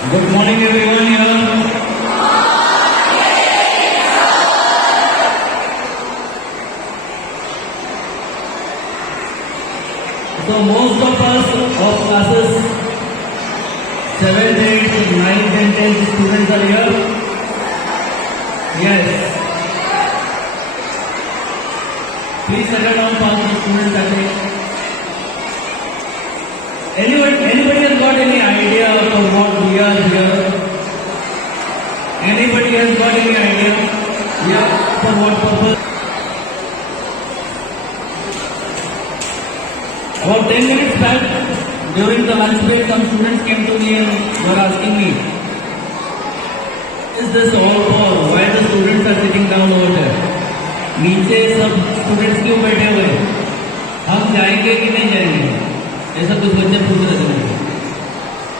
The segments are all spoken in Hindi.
Good morning, everyone here. So most of us of classes 7th, 8th, 9th and 10th students are here. Yes. Please settle down past the students I think. Anybody has got any idea of what we are here? Anybody has got any idea? Yeah, for what purpose? About 10 minutes back, during the lunch break, some students came to me and were asking me, is this all for? Why the students are sitting down over there? नीचे सब स्टूडेंट्स क्यों बैठे हुए हैं? हम जाएंगे कि नहीं जाएंगे? ऐसा कुछ बच्चे पूछ रहे थे।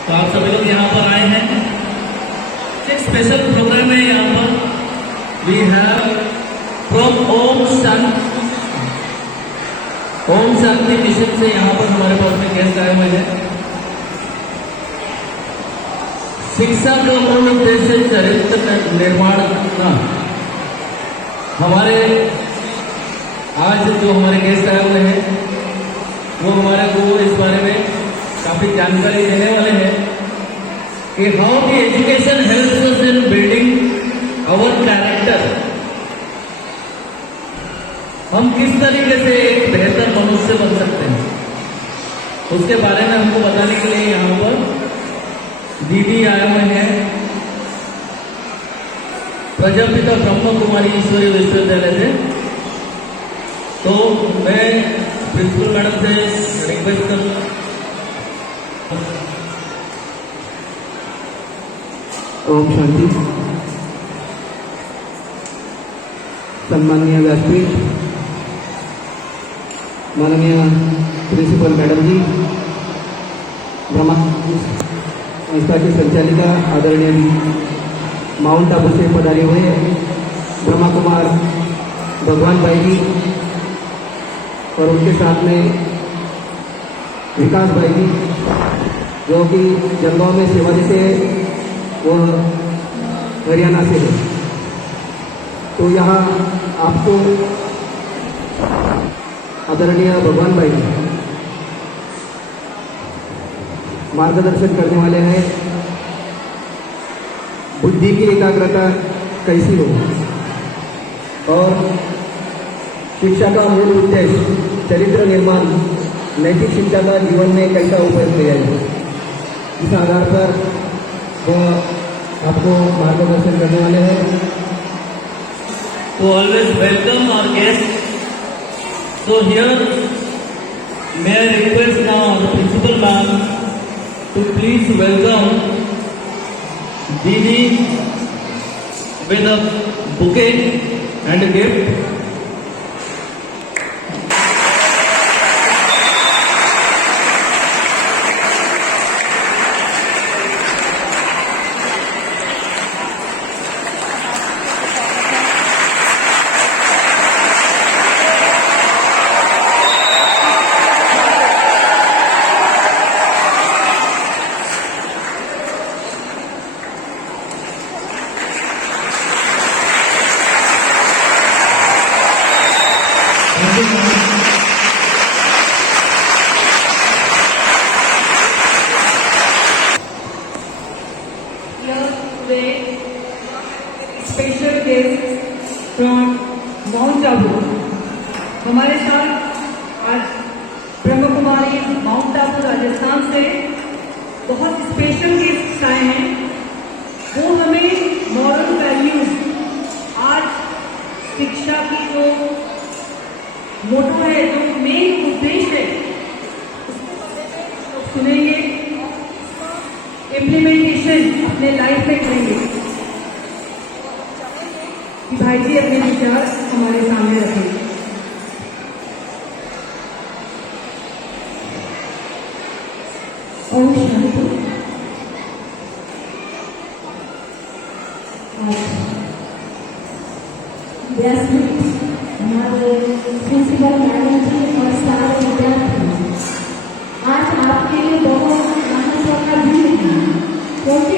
तो आप सभी लोग यहाँ पर आए हैं। एक स्पेशल प्रोग्राम है यहाँ पर। We have from Om Shanti mission से यहाँ पर हमारे पास में गेस्ट आए हुए हैं। शिक्षा का मूल उद्देश्य चरित्र निर्माण करना। हमारे आज जो हमारे गेस्ट आए हुए हैं वो हमारे को इस बारे में काफी जानकारी देने वाले हैं कि how the education helps us in building our character. हम किस तरीके से एक बेहतर मनुष्य बन सकते हैं उसके बारे में हमको बताने के लिए यहाँ पर दीदी आए हुए हैं प्रजापिता ब्रह्म कुमारी ईश्वरी विश्वविद्यालय से। तो मैं प्रिंसिपल मैडम से रिक्वेस्ट कर ओम शांति। सम्माननीय व्यासपीठ, माननीय प्रिंसिपल मैडम जी, ब्रह्मा संस्था की संचालिका आदरणीय माउंट आबू से पधारे हुए ब्रह्मा कुमार भगवान भाई जी और उनके साथ में विकास भाई जी जो कि जलगांव में सेवा देते हैं, वो हरियाणा से है। तो यहाँ आपको आदरणीय भगवान भाई मार्गदर्शन करने वाले हैं बुद्धि की एकाग्रता कैसी हो और शिक्षा का मूल उद्देश्य चरित्र निर्माण, नैतिक शिक्षा का जीवन में कैसा उपयोग किया जाए, इस आधार पर वो आपको मार्गदर्शन करने वाले हैं। तो always welcome our guest. So here may I request now the principal ma'am to please welcome Didi with a bouquet and a gift. Special guest from mount Abu हमारे साथ आज ब्रह्म कुमारी माउंट आबू राजस्थान से बहुत स्पेशल गेस्ट आए हैं। वो हमें मॉरल वैल्यूज, आज शिक्षा की जो मोटो है, जो मेन उद्देश्य है, सुनेंगे, इम्प्लीमेंटेशन अपने लाइफ में करेंगे। भाई जी अपने विचार हमारे सामने रखेंगे। ओम शांति। व्यासपीठ, हमारे प्रिंसिपल मैडम जी और सारे विद्यार्थी, आज आपके लिए बहुत महत्व का दिन है क्योंकि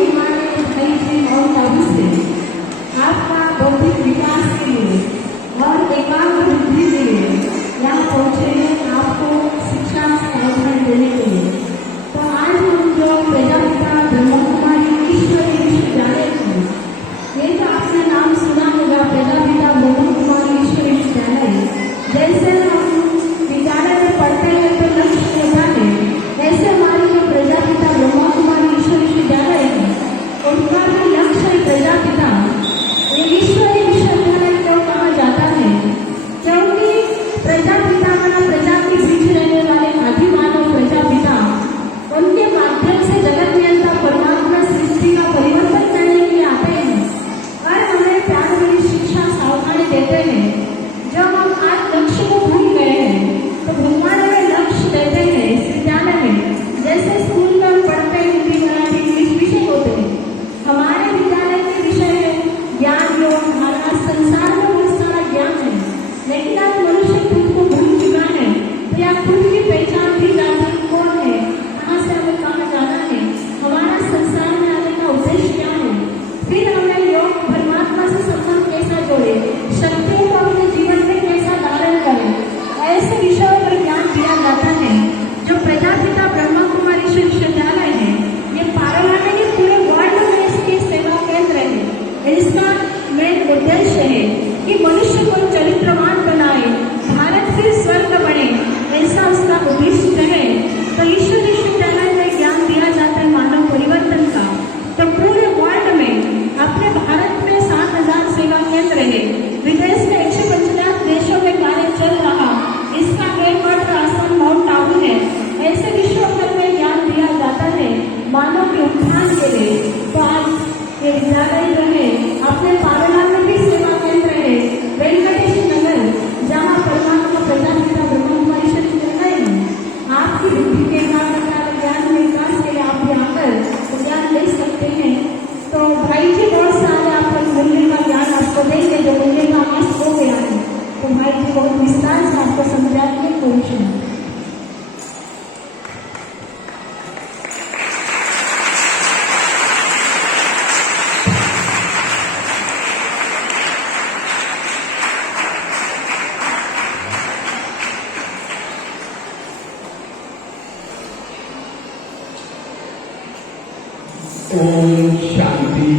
ओम शांति।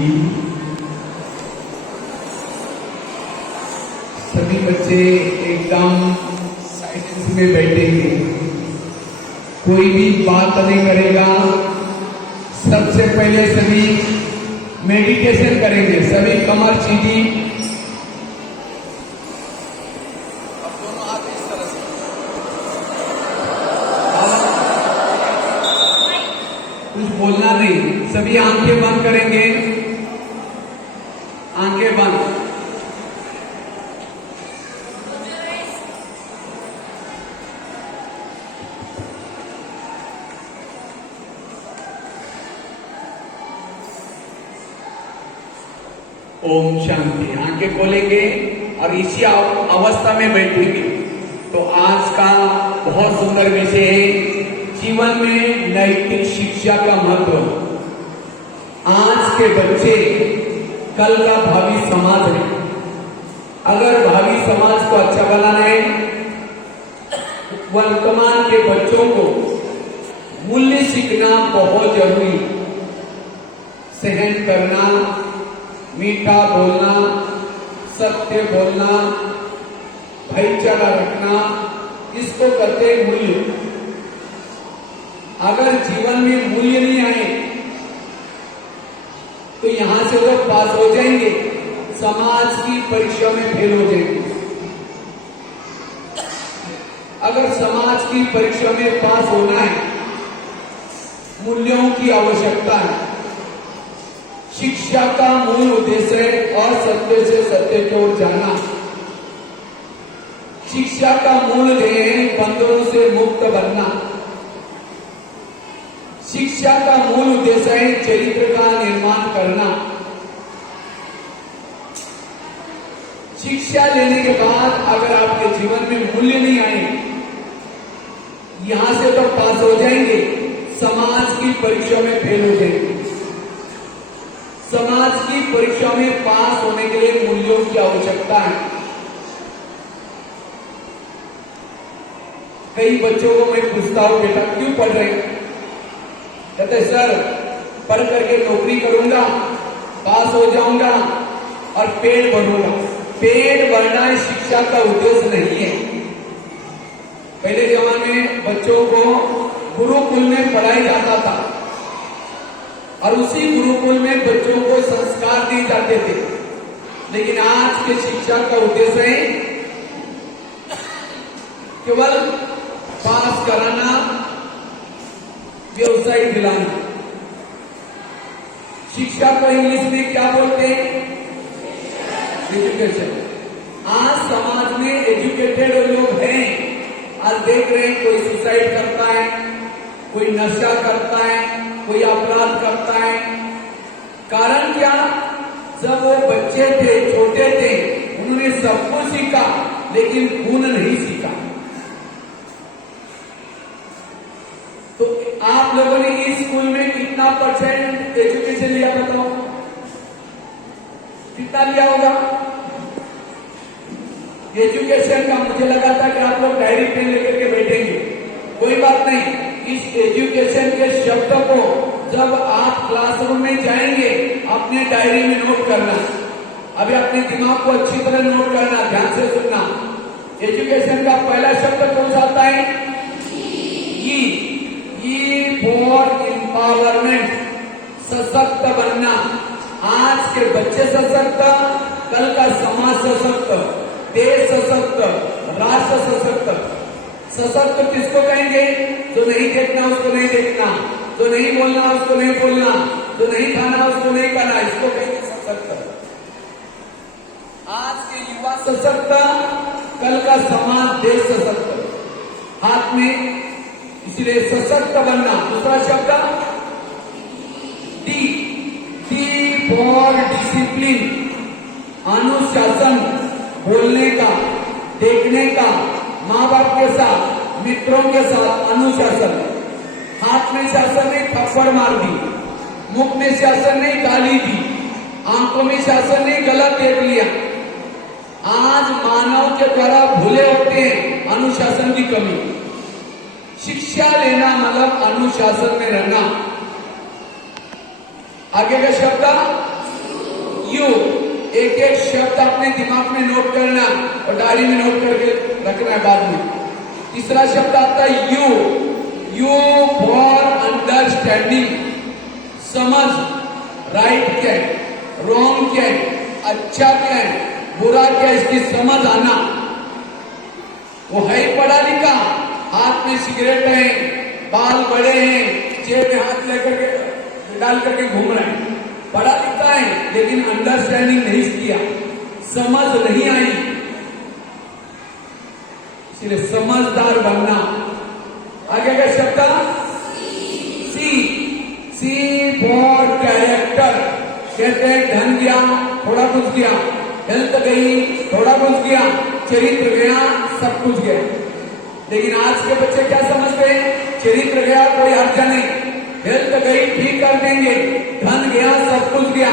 सभी बच्चे एकदम साइलेंस में बैठेंगे, कोई भी बात नहीं करेगा। सबसे पहले सभी मेडिटेशन करेंगे, सभी कमर सीधी, दोनों हाथ इस तरह से, कुछ बोलना नहीं, सभी आंखें बंद करेंगे, आंखें बंद। ओम शांति। आंखें खोलेंगे और इसी अवस्था में बैठेंगे। तो आज का बहुत सुंदर विषय है, जीवन में नैतिक शिक्षा का महत्व। आज के बच्चे कल का भावी समाज है। अगर भावी समाज को अच्छा बनाना है, वर्तमान के बच्चों को मूल्य सीखना बहुत जरूरी। सहन करना, मीठा बोलना, सत्य बोलना, भाईचारा रखना, इसको कहते हैं मूल्य। अगर जीवन में मूल्य नहीं आए तो यहां से लोग पास हो जाएंगे, समाज की परीक्षा में फेल हो जाएंगे। अगर समाज की परीक्षा में पास होना है, मूल्यों की आवश्यकता है। शिक्षा का मूल उद्देश्य है और सत्य से सत्य की ओर जाना। शिक्षा का मूल ध्येय है बंधनों से मुक्त बनना। शिक्षा का मूल उद्देश्य है चरित्र का निर्माण करना। शिक्षा लेने के बाद अगर आपके जीवन में मूल्य नहीं आए, यहां से तो पास हो जाएंगे, समाज की परीक्षा में फेल हो जाएंगे। समाज की परीक्षा में पास होने के लिए मूल्यों की आवश्यकता है। कई बच्चों को मैं पूछता हूं, बेटा क्यों पढ़ रहे हैं? कहते सर, पढ़ करके नौकरी करूंगा, पास हो जाऊंगा और पेट भरूंगा। पेट भरना शिक्षा का उद्देश्य नहीं है। पहले जमाने में बच्चों को गुरुकुल में पढ़ाया जाता था और उसी गुरुकुल में बच्चों को संस्कार दिए जाते थे। लेकिन आज के शिक्षा का उद्देश्य है केवल पास कराना, व्यवसाय दिलाना। शिक्षा को इंग्लिश में क्या बोलते हैं? एजुकेशन। आज समाज में एजुकेटेड लोग हैं, आज देख रहे हैं कोई सुसाइड करता है, कोई नशा करता है, कोई अपराध करता है। कारण क्या? जब वो बच्चे थे, छोटे थे, उन्होंने सब कुछ सीखा लेकिन गुण नहीं सीखा। तो आप लोगों ने इस स्कूल में कितना % एजुकेशन लिया बताओ? कितना लिया होगा? एजुकेशन का मुझे लगा था कि आप लोग डायरी पेन लेकर के बैठेंगे। कोई बात नहीं, इस एजुकेशन के शब्द को जब आप क्लासरूम में जाएंगे अपने डायरी में नोट करना। अभी अपने दिमाग को अच्छी तरह नोट करना, ध्यान से सुनना। एजुकेशन का पहला शब्द कौन सा आता है? ई फॉर एम्पावरमेंट, सशक्त बनना। आज के बच्चे सशक्त, कल का समाज सशक्त, देश सशक्त, राष्ट्र सशक्त। सशक्त किसको कहेंगे? जो नहीं देखना उसको नहीं देखना, जो नहीं बोलना उसको नहीं बोलना, जो नहीं खाना उसको नहीं खाना, इसको कहेंगे सशक्त। आज के युवा सशक्त, कल का समाज देश सशक्त हाथ में। इसलिए सशक्त बनना। दूसरा शब्द डी फॉर डिसिप्लिन, अनुशासन। बोलने का, देखने का, माँ बाप के साथ, मित्रों के साथ अनुशासन। हाथ में शासन नहीं, थप्पड़ मार दी। मुख में शासन नहीं, गाली दी। आंखों में शासन नहीं, गलत देख लिया। आज मानव के द्वारा भूले होते हैं अनुशासन की कमी। शिक्षा लेना मतलब अनुशासन में रहना। आगे का शब्द यू। एक एक शब्द अपने दिमाग में नोट करना और डायरी में नोट करके रखना है बाद में। तीसरा शब्द आता है यू। यू फॉर अंडरस्टैंडिंग, समझ, राइट क्या है, रॉन्ग क्या है, अच्छा क्या है, बुरा क्या है, इसकी समझ आना। वो है पढ़ा लिखा, हाथ में सिगरेट है, बाल बड़े हैं, जेब में हाथ लेकर के डाल करके घूम रहे हैं, पढ़ा लिखा है लेकिन अंडरस्टैंडिंग नहीं किया, समझ नहीं आई। इसलिए समझदार बनना। आगे का शब्द सी। सी फॉर कैरेक्टर। कहते हैं धन गया थोड़ा कुछ गया, हेल्थ गई थोड़ा कुछ गया, चरित्र गया सब कुछ गया। लेकिन आज के बच्चे क्या समझते हैं, चरित्र गया कोई हर्जा नहीं, हेल्थ गई ठीक कर देंगे, धन गया सब कुछ गया।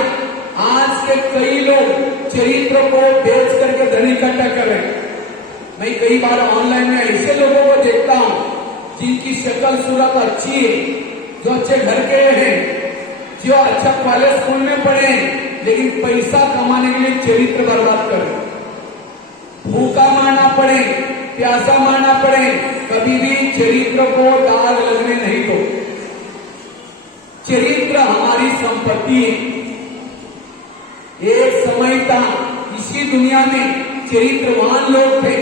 आज के कई लोग चरित्र को बेच करके धन इकट्ठा कर रहे हैं। मैं कई बार ऑनलाइन में ऐसे लोगों को देखता हूं जिनकी शक्ल सूरत अच्छी है, जो अच्छे घर के हैं, जो अच्छा कॉलेज स्कूल में पढ़े हैं, लेकिन पैसा कमाने के लिए चरित्र बर्बाद कर, भूखा मारना पड़े, प्यासा मारना पड़े, कभी भी चरित्र को दाग लगने नहीं दो। चरित्र हमारी संपत्ति है। एक समय था इसी दुनिया में चरित्रवान लोग थे।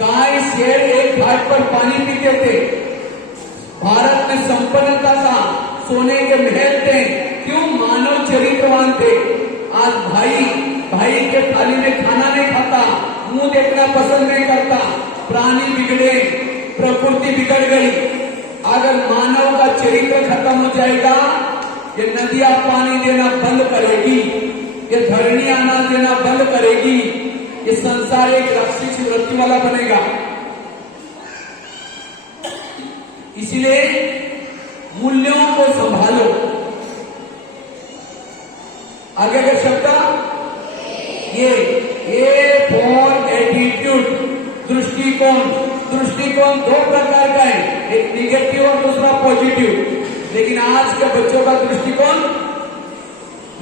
गाय शेर एक घाट पर पानी पीते थे। भारत में संपन्नता था, सोने के महल थे। क्यों? मानव चरित्रवान थे। आज भाई के थाली में खाना नहीं खाता, मुंह देखना पसंद नहीं करता, प्राणी बिगड़े, प्रकृति बिगड़ गई। अगर मानव का चरित्र खत्म हो जाएगा, ये नदियां पानी देना बंद करेगी, ये धरणी अनाज देना बंद करेगी, ये संसार एक राक्षसी वृत्ति वाला बनेगा। इसलिए मूल्यों को संभालो। आगे का शब्द ये फॉर एटीट्यूड, दृष्टिकोण। दृष्टिकोण दो प्रकार का है, एक निगेटिव और दूसरा पॉजिटिव। लेकिन आज के बच्चों का दृष्टिकोण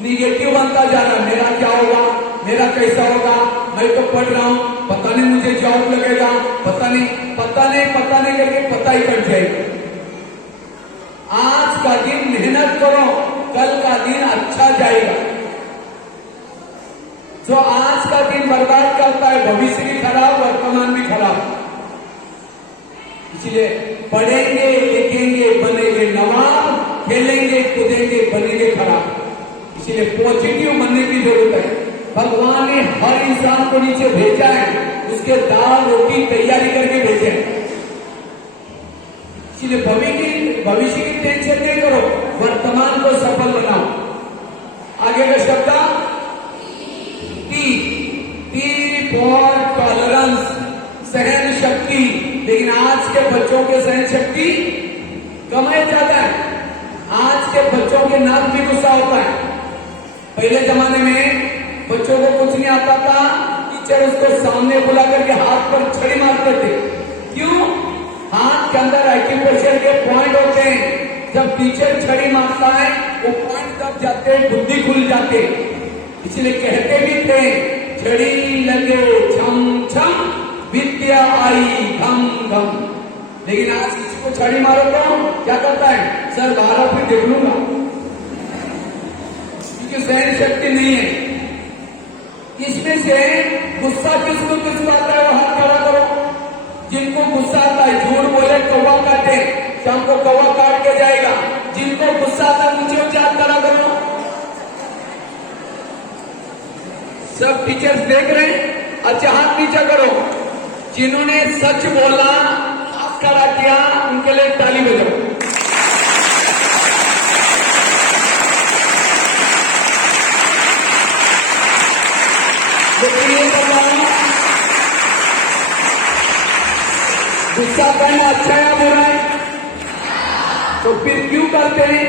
निगेटिव बनता जा रहा है। मेरा क्या होगा, मेरा कैसा होगा, मैं तो पढ़ रहा हूं, पता नहीं मुझे जॉब लगेगा, पता नहीं करके पता ही कट जाएगा। आज का दिन मेहनत करो, कल का दिन अच्छा जाएगा। जो आज का दिन बर्बाद करता है, भविष्य भी खराब, वर्तमान भी खराब। इसलिए पढ़ेंगे, लिखेंगे, बनेंगे नवाब, खेलेंगे, कूदेंगे, बनेंगे खराब। इसलिए पॉजिटिव बनने की जरूरत है। भगवान ने हर इंसान को नीचे भेजा है, उसके दाल रोटी तैयारी करके भेजे हैं। इसलिए भविष्य की टेंशन नहीं करो, वर्तमान को सफल बनाओ। आगे का शब्द टी फॉर टॉलरेंस, सहन शक्ति। लेकिन आज के बच्चों के सहन शक्ति कम है, ज्यादा है। आज के बच्चों के नाक भी गुस्सा होता है। पहले जमाने में बच्चों को कुछ नहीं आता था, टीचर उसको सामने बुला करके हाथ पर छड़ी मारते थे। क्यों? हाथ के अंदर एक्यूप्रेशर के पॉइंट होते हैं। जब टीचर छड़ी मारता है, वो पॉइंट दब जाते हैं, बुद्धि खुल जाते। इसलिए कहते भी थे, छड़ी लगे छम छम, विद्या आई घम घम। लेकिन आज किसी को छड़ी मारो तो क्या करता है, सर 12 फिर देख लूंगा, क्योंकि सहन शक्ति नहीं है। इसमें से गुस्सा किसको आता है, वो हाथ खड़ा करो। जिनको गुस्सा आता है, झूठ बोले कौवा काटे, शाम को कौवा काट के जाएगा। जिनको गुस्सा आता है, नीचे उच्चार करा करो। सब टीचर्स देख रहे हैं, अच्छा हाथ नीचे करो। जिन्होंने सच बोला, हाथ खड़ा किया, उनके लिए ताली बजाओ। गुस्सा करना अच्छा या बुरा है? तो फिर क्यों करते हैं?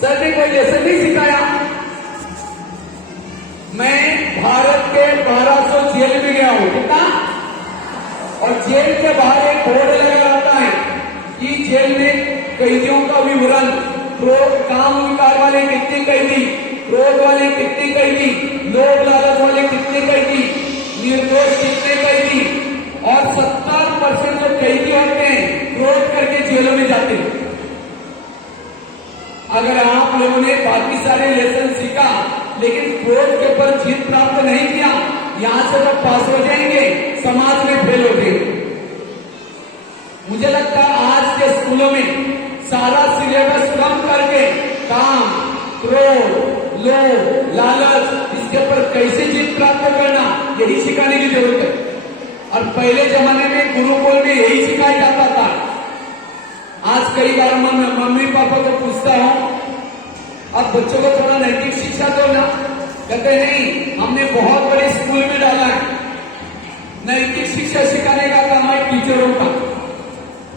सर ने कोई लेसन नहीं सिखाया। मैं भारत के 1200 जेल में गया हूं, कितना? और जेल के बाहर एक बोर्ड लगा रहता है कि जेल में कैदियों का विवरण क्रोध काम विकार वाले कितने कैदी, क्रोध वाले कितने कैदी, लोभ लालच वाले कितने कैदी, निर्दोष कितने कैदी, और 70% जो कैदी होते हैं क्रोध करके जेलों में जाते हैं। अगर आप लोगों ने बाकी सारे लेसन सीखा लेकिन क्रोध के ऊपर जीत प्राप्त नहीं किया, यहां से जब पास हो जाएंगे समाज में फेल हो जाएंगे। मुझे लगता है आज के स्कूलों में सारा सिलेबस कम करके काम, क्रोध, लोभ, लालच, इसके ऊपर कैसे जीत प्राप्त करना यही सिखाने की जरूरत है। और पहले जमाने में गुरुकुल में यही सिखाया जाता था। आज कई बार मम्मी पापा को पूछता हूं, अब बच्चों को थोड़ा नैतिक शिक्षा दो ना, कहते नहीं हमने बहुत बड़े स्कूल में डाला है। नैतिक शिक्षा सिखाने का काम है टीचरों का।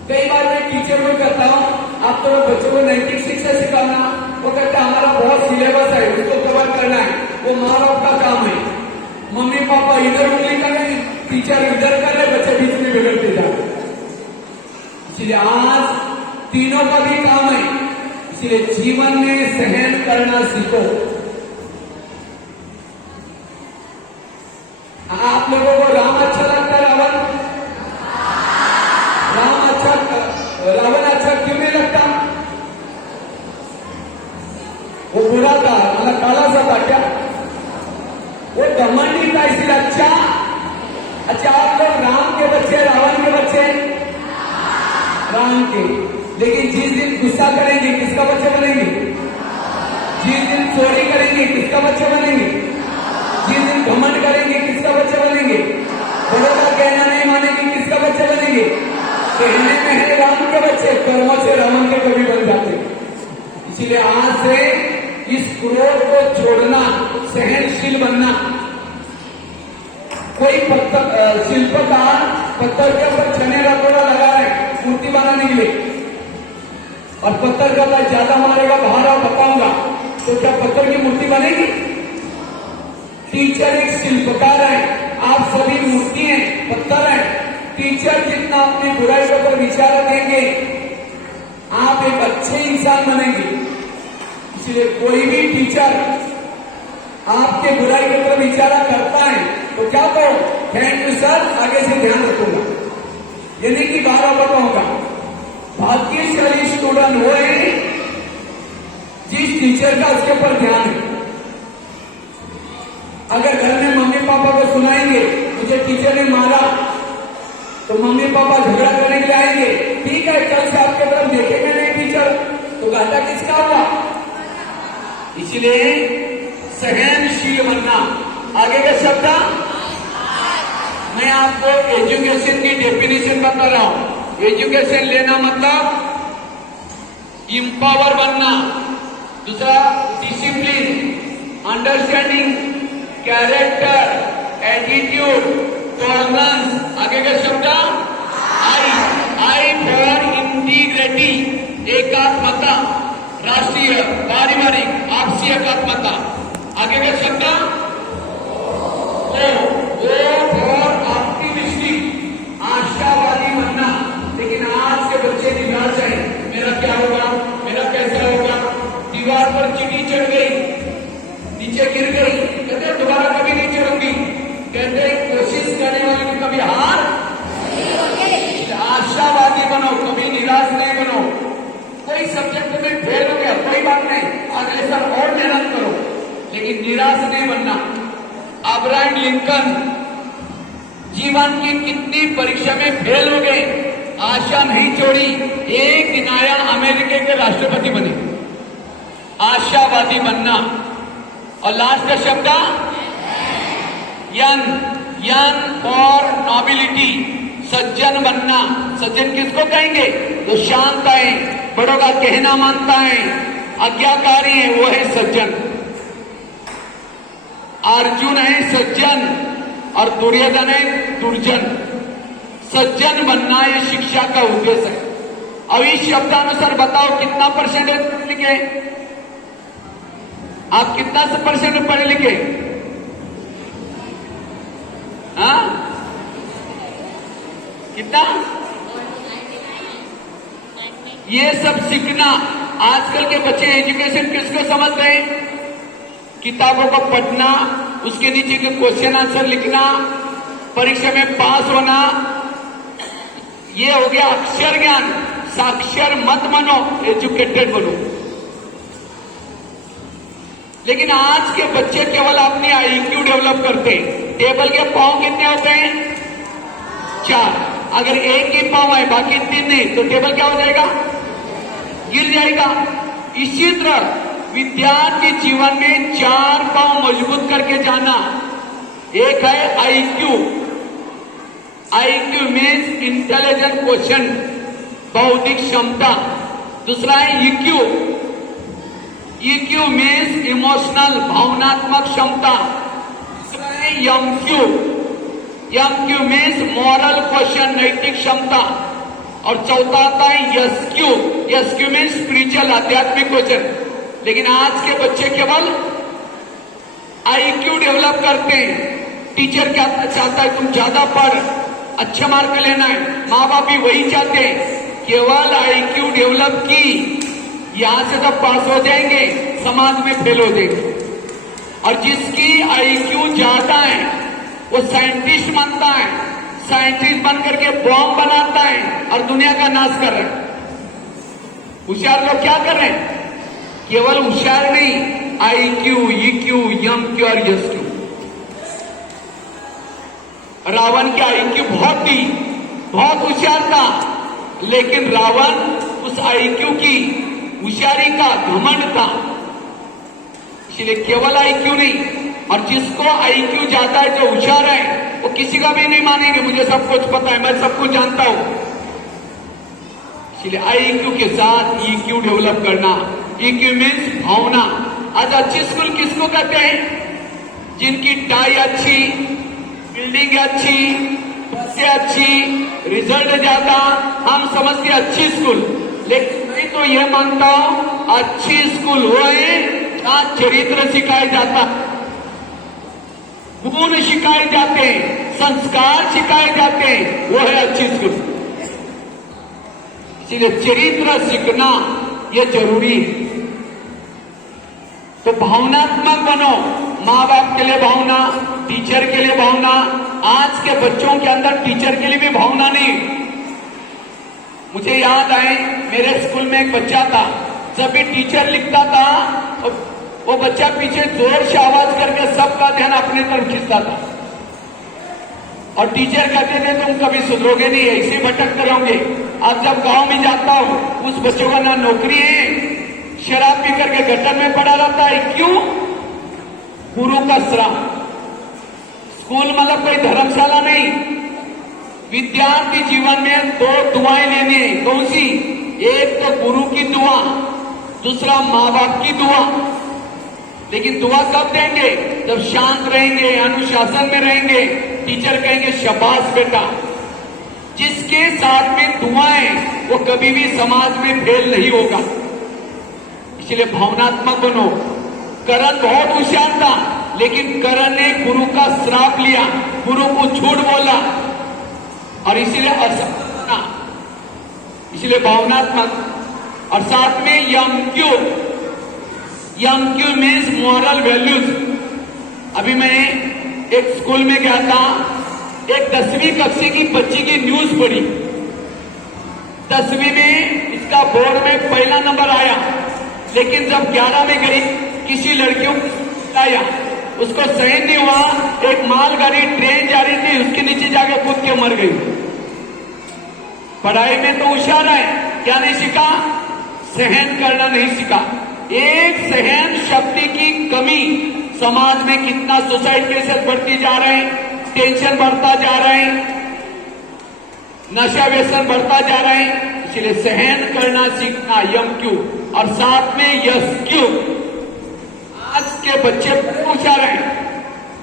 कई बार मैं टीचर को कहता हूं आप तो बच्चों को नैतिक शिक्षा सिखाना, वो कहता हमारा बहुत सिलेबस है उसको कवर करना है, वो माँ बाप का काम है। मम्मी पापा इधर उंगली कर रहे, टीचर इधर कर रहे, बच्चे बीच में बिगड़ते जा रहे। इसलिए आज तीनों का भी काम है, इसलिए जीवन में सहन करना सीखो। आप लोगों को राम अच्छा लगता है रावण? रावण अच्छा क्यों नहीं लगता? वो बुरा था, मतलब काला सा था क्या? वो घमंडी था इसलिए अच्छा। आप लोग राम के बच्चे रावण के बच्चे? राम के। लेकिन जिस दिन गुस्सा करेंगे किसका बच्चे बनेंगे? जिस दिन चोरी करेंगे किसका बच्चे बनेंगे? जिस दिन घमंड करेंगे किसका बच्चे बनेंगे? बड़ों का कहना नहीं मानेंगे किसका बच्चे बनेंगे? कहने में है राम के बच्चे, कर्मों से रावण के कभी बन जाते। इसलिए आज से इस क्रोध को छोड़ना, सहनशील बनना। कोई शिल्पकार पत्थर के ऊपर छने रतोड़ा लगा रहे मूर्ति बनाने के लिए, और पत्थर का ज्यादा मारेगा बाहर आओ बताऊंगा, तो क्या पत्थर की मूर्ति बनेगी? टीचर एक शिल्पकार है, आप सभी मूर्ति हैं, पत्थर हैं। टीचर जितना अपनी बुराई के ऊपर विचार देंगे आप एक अच्छे इंसान बनेंगे। इसलिए कोई भी टीचर आपके बुराई के ऊपर विचार करता है तो क्या कहो, थैंक यू सर, आगे से ध्यान रखूंगा। यानी कि बार बताऊंगा, भाग्यशाली स्टूडेंट वो है जिस टीचर का उसके ऊपर ध्यान है। अगर घर में मम्मी पापा को सुनाएंगे मुझे टीचर ने मारा, तो मम्मी पापा झगड़ा करने के लिए आएंगे, ठीक है कल से आपके तरफ देखेंगे नहीं टीचर, तो घाटा किसका हुआ? इसलिए सहनशील बनना। आगे का शब्द मैं आपको एजुकेशन की डेफिनेशन बता रहा हूं। एजुकेशन लेना मतलब इंपावर बनना, दूसरा discipline, understanding, character, attitude, tolerance. आगे का शब्द आई फॉर इंटीग्रिटी, एकात्मता, राष्ट्रीय, पारिवारिक, आपसी एकात्मता। आगे का शब्द फॉर ऑप्टिमिस्टिक, आशावादी बनना। लेकिन आज के बच्चे निराश है, मेरा क्या होगा, मेरा कैसा होगा। दीवार पर चींटी चढ़ गई, नीचे गिर गई, कहते दोबारा कभी नहीं चढ़ूंगी। कहते कोशिश करने वाले की कभी हार। आशावादी बनो, कभी निराश नहीं बनो। कोई सब्जेक्ट में फेल हो गया कोई बात नहीं, अगले साल और मेहनत करो, लेकिन निराश नहीं बनना। अब्राहम लिंकन जीवन की कितनी परीक्षा में फेल हो गए, आशा नहीं छोड़ी, एक दिन आया अमेरिका के राष्ट्रपति बने। आशावादी बनना। और लास्ट का शब्द यन फॉर नॉबिलिटी, सज्जन बनना। सज्जन किसको कहेंगे? जो शांत है, बड़ों का कहना मानता है, आज्ञाकारी है, वो है सज्जन। अर्जुन है सज्जन और दुर्योधन है दुर्जन। सज्जन बनना ये शिक्षा का उद्देश्य है। अब इस शब्दानुसार बताओ कितना परसेंटेज लिखे? आप कितना परसेंट पढ़े लिखे? हाँ, कितना? ये सब सीखना आजकल के बच्चे एजुकेशन किसको समझते हैं? किताबों को पढ़ना, उसके नीचे के क्वेश्चन आंसर लिखना, परीक्षा में पास होना, ये हो गया अक्षर ज्ञान। साक्षर मत बनो, एजुकेटेड बनो। लेकिन आज के बच्चे केवल अपनी आईक्यू डेवलप करते हैं। टेबल के पांव कितने होते हैं? 4। अगर एक ही पांव है बाकी 3 नहीं, तो टेबल क्या हो जाएगा? गिर जाएगा। इसी तरह विद्यार्थी जीवन में 4 पांव मजबूत करके जाना। एक है IQ. IQ means intelligent question, बौद्धिक क्षमता। दूसरा है ईक्यू। ईक्यू मीन्स इमोशनल, भावनात्मक क्षमता। दूसरा है MQ. MQ means moral question, नैतिक क्षमता। और चौथा आता है एसक्यू। एसक्यू मीन्स स्पिरिचुअल, आध्यात्मिक क्वेश्चन। लेकिन आज के बच्चे केवल आईक्यू डेवलप करते हैं। टीचर क्या चाहता है? तुम ज्यादा पढ़, अच्छा मार्क लेना है। माँ बाप भी वही चाहते हैं। केवल आईक्यू डेवलप की, यहां से तो पास हो जाएंगे, समाज में फेल हो जाएंगे। और जिसकी आईक्यू ज्यादा है वो साइंटिस्ट बनता है। साइंटिस्ट बन करके बॉम्ब बनाता है और दुनिया का नाश कर रहे हैं। होशियार लोग क्या कर रहे हैं? केवल होशियार नहीं, आईक्यू, ईक्यू, एमक्यू और एसक्यू। रावण की आईक्यू बहुत थी, बहुत होशियार था, लेकिन रावण उस आईक्यू की होशियारी का घमंड था। इसलिए केवल आईक्यू नहीं, और जिसको आईक्यू ज्यादा है, जो होशियार है, वो किसी का भी नहीं मानेंगे मुझे सब कुछ पता है, मैं सब कुछ जानता हूं। इसलिए आईक्यू के साथ ईक्यू डेवलप करना। ईक्यू मीन्स भावना। आज अच्छी स्कूल किसको कहते हैं? जिनकी टाई अच्छी, बिल्डिंग अच्छी, बसें अच्छी, रिजल्ट ज्यादा, हम समझते अच्छी स्कूल। लेकिन मैं तो यह मानता हूं अच्छी स्कूल वो है जहां चरित्र सिखाया जाता, गुण सिखाए जाते हैं, संस्कार सिखाए जाते हैं, वो है अच्छी स्कूल। इसीलिए चरित्र सीखना यह जरूरी है। तो भावनात्मक बनो। माँ बाप के लिए भावना, टीचर के लिए भावना। आज के बच्चों के अंदर टीचर के लिए भी भावना नहीं। मुझे याद आए, मेरे स्कूल में एक बच्चा था, जब भी टीचर लिखता था वो बच्चा पीछे जोर से आवाज करके सबका ध्यान अपनी तरफ खींचता था। और टीचर कहते थे तुम कभी सुधरोगे नहीं, ऐसे भटकते रहोगे। अब जब गांव में जाता हूं, उस बच्चे का ना नौकरी है, शराब पी करके गटर में पड़ा रहता है। क्यों? गुरु का श्राप। स्कूल मतलब कोई धर्मशाला नहीं। विद्यार्थी जीवन में 2 दुआएं लेनी है। कौन सी? एक तो गुरु की दुआ, दूसरा माँ बाप की दुआ। लेकिन दुआ कब देंगे? जब शांत रहेंगे, अनुशासन में रहेंगे, टीचर कहेंगे शाबाश बेटा। जिसके साथ में दुआएं, वो कभी भी समाज में फेल नहीं होगा। इसलिए भावनात्मक बनो। करण बहुत होशियार था, लेकिन करण ने गुरु का श्राप लिया, गुरु को झूठ बोला और इसीलिए असफल बना। इसलिए भावनात्मक। और साथ में MQ. MQ means moral values. अभी मैं एक स्कूल में गया था, एक 10वीं कक्षा की बच्ची की न्यूज पढ़ी। 10वीं में इसका बोर्ड में पहला नंबर आया, लेकिन जब 11 में गई, किसी लड़कियों को आया, उसको सहन नहीं हुआ। एक मालगाड़ी ट्रेन जा रही थी, उसके नीचे जाके कूद के मर गई। पढ़ाई में तो होशियार है, क्या नहीं सीखा? सहन करना नहीं सीखा। एक सहन शक्ति की कमी समाज में कितना सुसाइड केसेस बढ़ती जा रहे हैं, टेंशन बढ़ता जा रहा है, नशा व्यसन बढ़ता जा रहा है। इसलिए सहन करना सीखना, एमक्यू। और साथ में एसक्यू। आज के बच्चे होशियार हैं,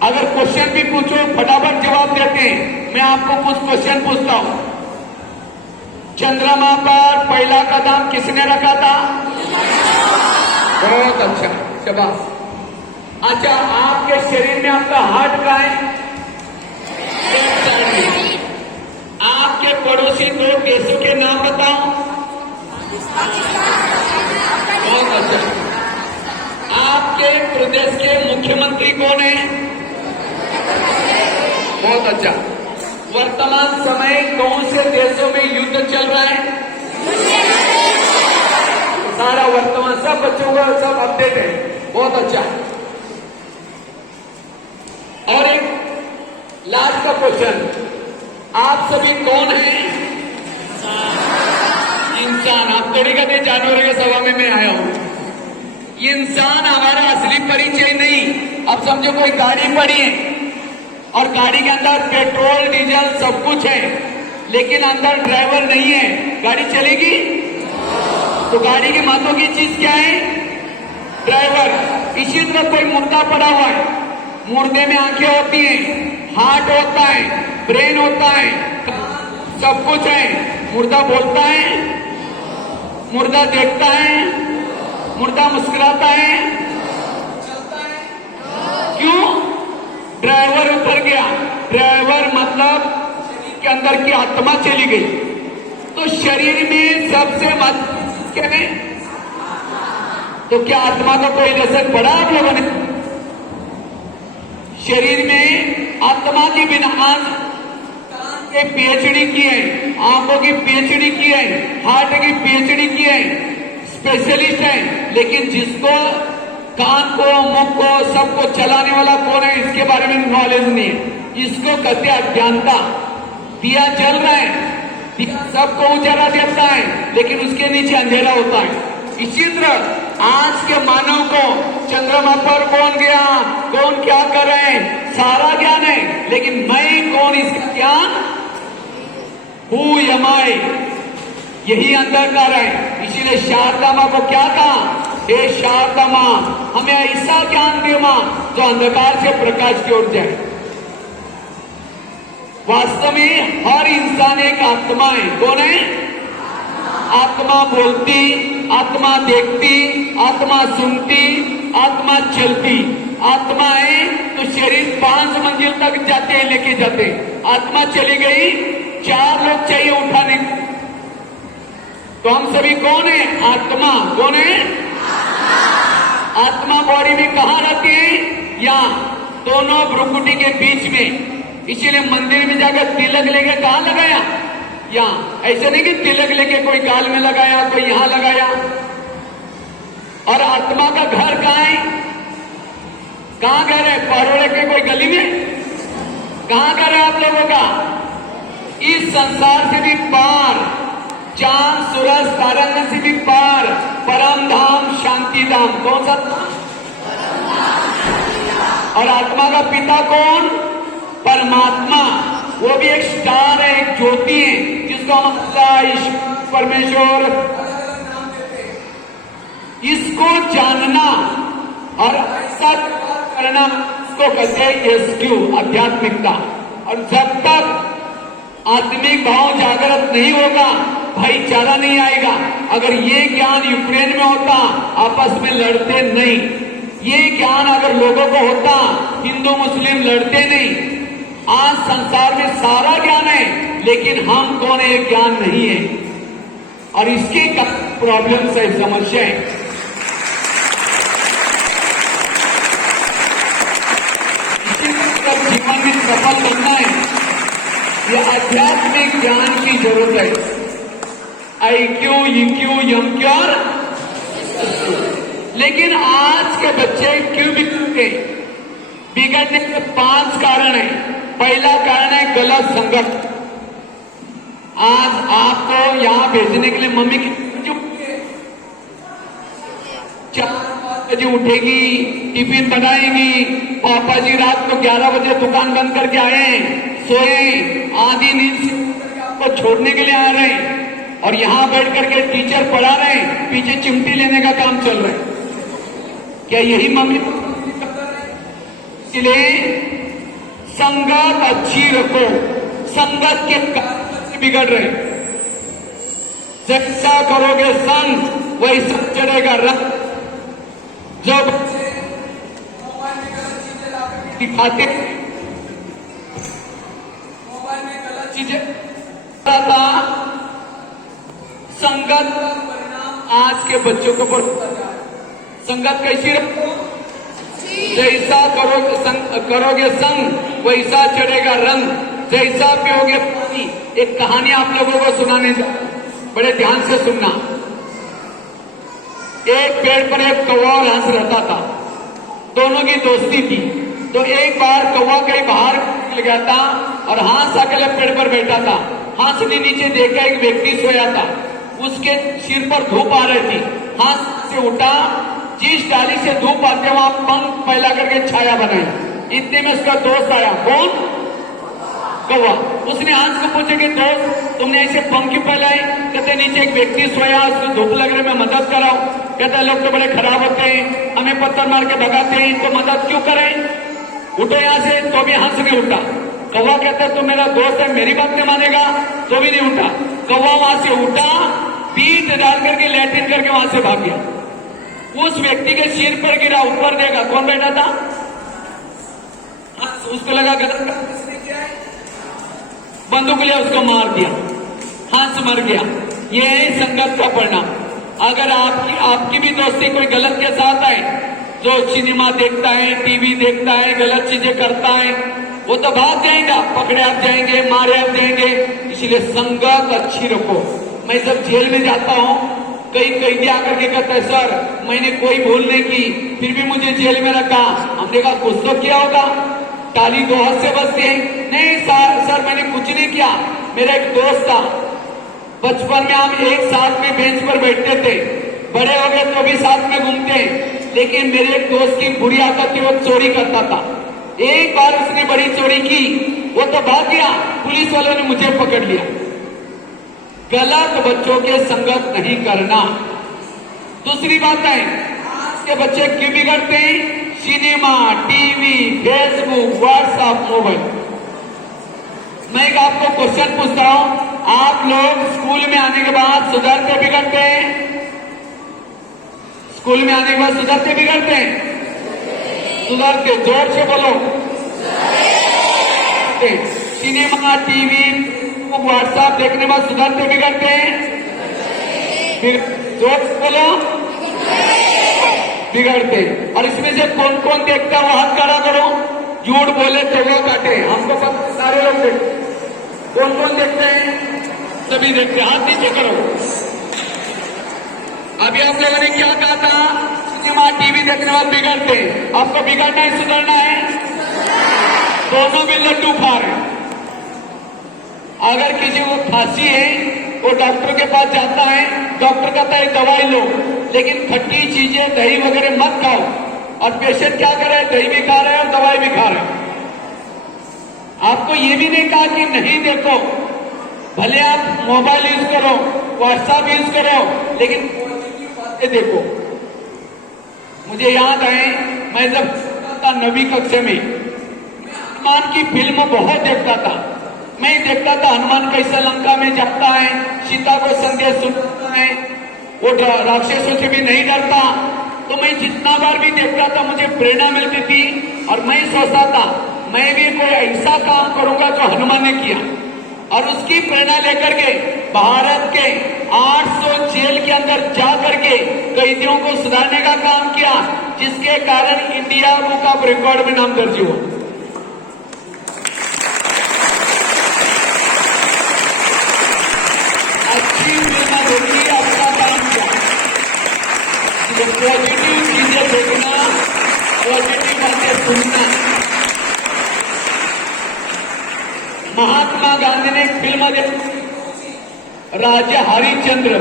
अगर क्वेश्चन भी पूछो फटाफट जवाब देते हैं। मैं आपको कुछ क्वेश्चन पूछता हूं। चंद्रमा पर पहला कदम किसने रखा था? बहुत अच्छा, शाबाश। अच्छा, आपके शरीर में आपका हार्ट कहाँ है? आपके पड़ोसी 2 देशों के नाम बताओ। बहुत अच्छा। आपके प्रदेश के मुख्यमंत्री कौन है? बहुत अच्छा। वर्तमान समय कौन से देशों में युद्ध चल रहा है? सारा वर्तमान सब बच्चों का सब अपडेट है। बहुत अच्छा। और एक लास्ट का क्वेश्चन, आप सभी कौन हैं? इंसान। आप थोड़ी कहते जानवरों के सभा में मैं आया हूं। इंसान हमारा असली परिचय नहीं। अब समझो कोई गाड़ी पड़ी है और गाड़ी के अंदर पेट्रोल डीजल सब कुछ है, लेकिन अंदर ड्राइवर नहीं है, गाड़ी चलेगी? तो गाड़ी की मातों की चीज क्या है? ड्राइवर। इसी तरह कोई मुर्दा पड़ा हुआ है, मुर्दे में आंखें होती हैं, हार्ट होता है, ब्रेन होता है, सब कुछ है। मुर्दा बोलता है, मुर्दा देखता है, मुर्दा मुस्कुराता है, चलता है। क्यों? ड्राइवर उतर गया। ड्राइवर मतलब शरीर के अंदर की आत्मा चली गई। तो शरीर में सबसे महत्वपूर्ण क्या है? तो क्या आत्मा का कोई लेसन पढ़ा आप लोगों ने? शरीर में आत्मा के बिना कान के पीएचडी की है, आंखों की पीएचडी की है, हार्ट की पीएचडी की है, स्पेशलिस्ट है, लेकिन जिसको कान को मुख को सबको चलाने वाला कौन है इसके बारे में नॉलेज नहीं है। इसको कहते अज्ञानता। दिया जल रहा है, दिया सबको उजाला देता है, लेकिन उसके नीचे अंधेरा होता है। इसी तरह आज के मानव को चंद्रमा पर कौन गया, कौन क्या कर रहे हैं, सारा ज्ञान है, लेकिन मैं कौन इसका ज्ञान? हु एम आई, यही अंदर का है। इसीलिए शारदा मां को क्या कहा? हे शारदा मां, हमें ऐसा ज्ञान दे मां जो अंधकार से प्रकाश की ओर जाए। वास्तव में हर इंसान एक आत्मा है। कौन है? आत्मा बोलती, आत्मा देखती, आत्मा सुनती, आत्मा चलती। आत्मा है तो शरीर 5 मंजिल तक जाते हैं, लेके जाते। आत्मा चली गई, 4 लोग चाहिए उठाने। तो हम सभी कौन है? आत्मा। कौन है? आत्मा बॉडी में कहां रहती है? यहां, दोनों भ्रुकुटी के बीच में। इसीलिए मंदिर में जाकर तिलक लेके कहां लगाया? यहां। ऐसे नहीं कि तिलक लेके कोई गाल में लगाया, कोई यहां लगाया। और आत्मा का घर कहां है? कहां घर है? परोड़े के कोई गली में? कहां घर है आप लोगों का? इस संसार से भी पार, चांद सूरज तारंगन से भी पार, परम धाम शांति धाम। कौन सा धाम? और आत्मा का पिता कौन? परमात्मा। वो भी एक स्टार है, एक ज्योति है, जिसको हम अल्लाह, ईश्वर, परमेश्वर नाम देते हैं। इसको जानना और ऐसा करना, इसको कहते हैं एसक्यू, आध्यात्मिकता। और जब तक आत्मिक भाव जागृत नहीं होगा, भाईचारा नहीं आएगा। अगर ये ज्ञान यूक्रेन में होता, आपस में लड़ते नहीं। ये ज्ञान अगर लोगों को होता, हिंदू मुस्लिम लड़ते नहीं। आज संसार में सारा ज्ञान है, लेकिन हम कौन है, ज्ञान नहीं है। और इसके प्रॉब्लम्स है, समस्या है। इसी तरह जीवन में सफल बनना है, यह आध्यात्मिक ज्ञान की जरूरत है। IQ, EQ, MQ और लेकिन आज के बच्चे क्यों बिगड़ते? बिगड़ने के 5 कारण हैं। पहला कारण है गलत संगत। आज आपको यहां भेजने के लिए मम्मी की 4 बजे उठेगी, टिफिन बनाएगी। पापा जी रात को 11 बजे दुकान बंद करके आए, सोए, आधी नींद से आपको छोड़ने के लिए आ रहे हैं। और यहां बैठ करके टीचर पढ़ा रहे हैं, पीछे चिमटी लेने का काम चल रहा है। क्या यही मम्मी? इसलिए संगत अच्छी रखो। संगत के कारण से बिगड़ रहे। जैसा करोगे संग, वैसा चढ़ेगा रंग। जब मोबाइल में गलत चीजें दिखाते, मोबाइल में गलत चीजें था, संगत का परिणाम आज के बच्चों के ऊपर होता जा रहा है। संगत कैसी रखो, जैसा करोगे संग वैसा चढ़ेगा रंग, जैसा पियोगे पानी। एक कहानी आप लोगों को सुनाने जा, बड़े ध्यान से सुनना। एक पेड़ पर एक कौवा और हंस रहता था, दोनों की दोस्ती थी। तो एक बार कौवा कहीं बाहर निकल गया था और हंस अकेले पेड़ पर बैठा था। हंस ने नीचे देखा एक व्यक्ति सोया था, उसके सिर पर धूप आ रही थी। हंस से उठा, जिस डाली से धूप आते वहां पंख फैला करके छाया बनाई। इतने में उसका दोस्त आया। कौन? कौवा। उसने हंस को पूछा कि दोस्त तुमने ऐसे पंख क्यों फैलाए? कहते नीचे एक व्यक्ति सोया, उसको धूप लग रही, मैं मदद कराऊं। कहता लोग तो बड़े खराब होते हैं, हमें पत्थर मार के भगाते हैं, इनको मदद क्यों करें, उठो यहां से। तो भी हंस नहीं उठा। कौवा कहता तुम मेरा दोस्त है, मेरी बात नहीं मानेगा, तो भी नहीं उठा। कौवा वहां से उठा, पीठ डाल करके लैट्रिन करके वहां से भाग गया। उस व्यक्ति के सिर पर गिरा, ऊपर देगा। कौन बैठा था? उसको लगा गलत किसने किया है, बंदूक लिया, उसको मार दिया, हंस मर गया। ये है संगत का परिणाम। अगर आपकी भी दोस्ती कोई गलत के साथ है, जो सिनेमा देखता है, टीवी देखता है, गलत चीजें करता है, वो तो भाग जाएगा, पकड़े आप जाएंगे, मारे आप जाएंगे। इसलिए संगत अच्छी रखो। मैं जब जेल में जाता हूं, कई कैदी आकर के कहता है सर मैंने कोई भूल नहीं की, फिर भी मुझे जेल में रखा। हमने कहा कुछ तो किया होगा, ताली दो हाथ से बचते हैं। नहीं सर मैंने कुछ नहीं किया, मेरा एक दोस्त था, बचपन में हम एक साथ में बेंच पर बैठते थे, बड़े हो गए तो भी साथ में घूमते, लेकिन मेरे एक दोस्त की बुरी आदत थी, वो चोरी करता था। एक बार उसने बड़ी चोरी की, वो तो भाग गया, पुलिस वालों ने मुझे पकड़ लिया। गलत बच्चों के संगत नहीं करना। दूसरी बात है, आज के बच्चे क्यों बिगड़ते हैं? Cinema, TV, Facebook, WhatsApp, mobile. मैं एक आपको क्वेश्चन पूछता हूं, आप लोग स्कूल में आने के बाद सुधरते बिगड़ते हैं? स्कूल में आने के बाद सुधरते बिगड़ते हैं? सुधरते। जोर से बोलो। सिनेमा, टीवी, व्हाट्सएप देखने के बाद सुधरते बिगड़ते हैं? फिर जोर से बोलो। बिगड़ते। और इसमें से कौन कौन देखता है वो हाथ खड़ा करो। झूठ बोले तो वो काटे, हमको पता सारे लोग देखते। कौन कौन देखते हैं? सभी देखते। हाथ नीचे करो। अभी आप लोगों ने क्या कहा था? सिनेमा, टीवी देखने वाले बिगड़ते। आपको बिगड़ना है, सुधरना है? दोनों भी लड्डू खा रहे हैं। अगर किसी को खांसी है, वो डॉक्टर के पास जाता है, डॉक्टर कहता है दवाई लो, लेकिन खट्टी चीजें दही वगैरह मत खाओ। और पेशेंट क्या कर रहे हैं? दही भी खा रहे हैं और दवाई भी खा रहे हैं। आपको ये भी नहीं कहा कि नहीं देखो, भले आप मोबाइल यूज करो, व्हाट्सएप यूज करो, लेकिन बातें देखो। मुझे याद है, मैं जब था 9वीं कक्षा में, हनुमान की फिल्म बहुत देखता था। मैं देखता था हनुमान कैसे लंका में जाता है, सीता को संदेश सुनाता है, वो राक्षसों से भी नहीं डरता। तो मैं जितना बार भी देखता था मुझे प्रेरणा मिलती थी, और मैं सोचता था मैं भी कोई ऐसा काम करूंगा जो हनुमान ने किया। और उसकी प्रेरणा लेकर के भारत के 800 जेल के अंदर जा करके कैदियों को सुधारने का काम किया, जिसके कारण इंडिया बुक ऑफ रिकॉर्ड में नाम दर्ज हुआ। अच्छी प्रेरणा देखिए, अपना काम किया। पॉजिटिव चीजें देखना, पॉजिटिव बातें सुनना। महात्मा गांधी ने एक फिल्म देखी, राजा हरिश्चंद्र।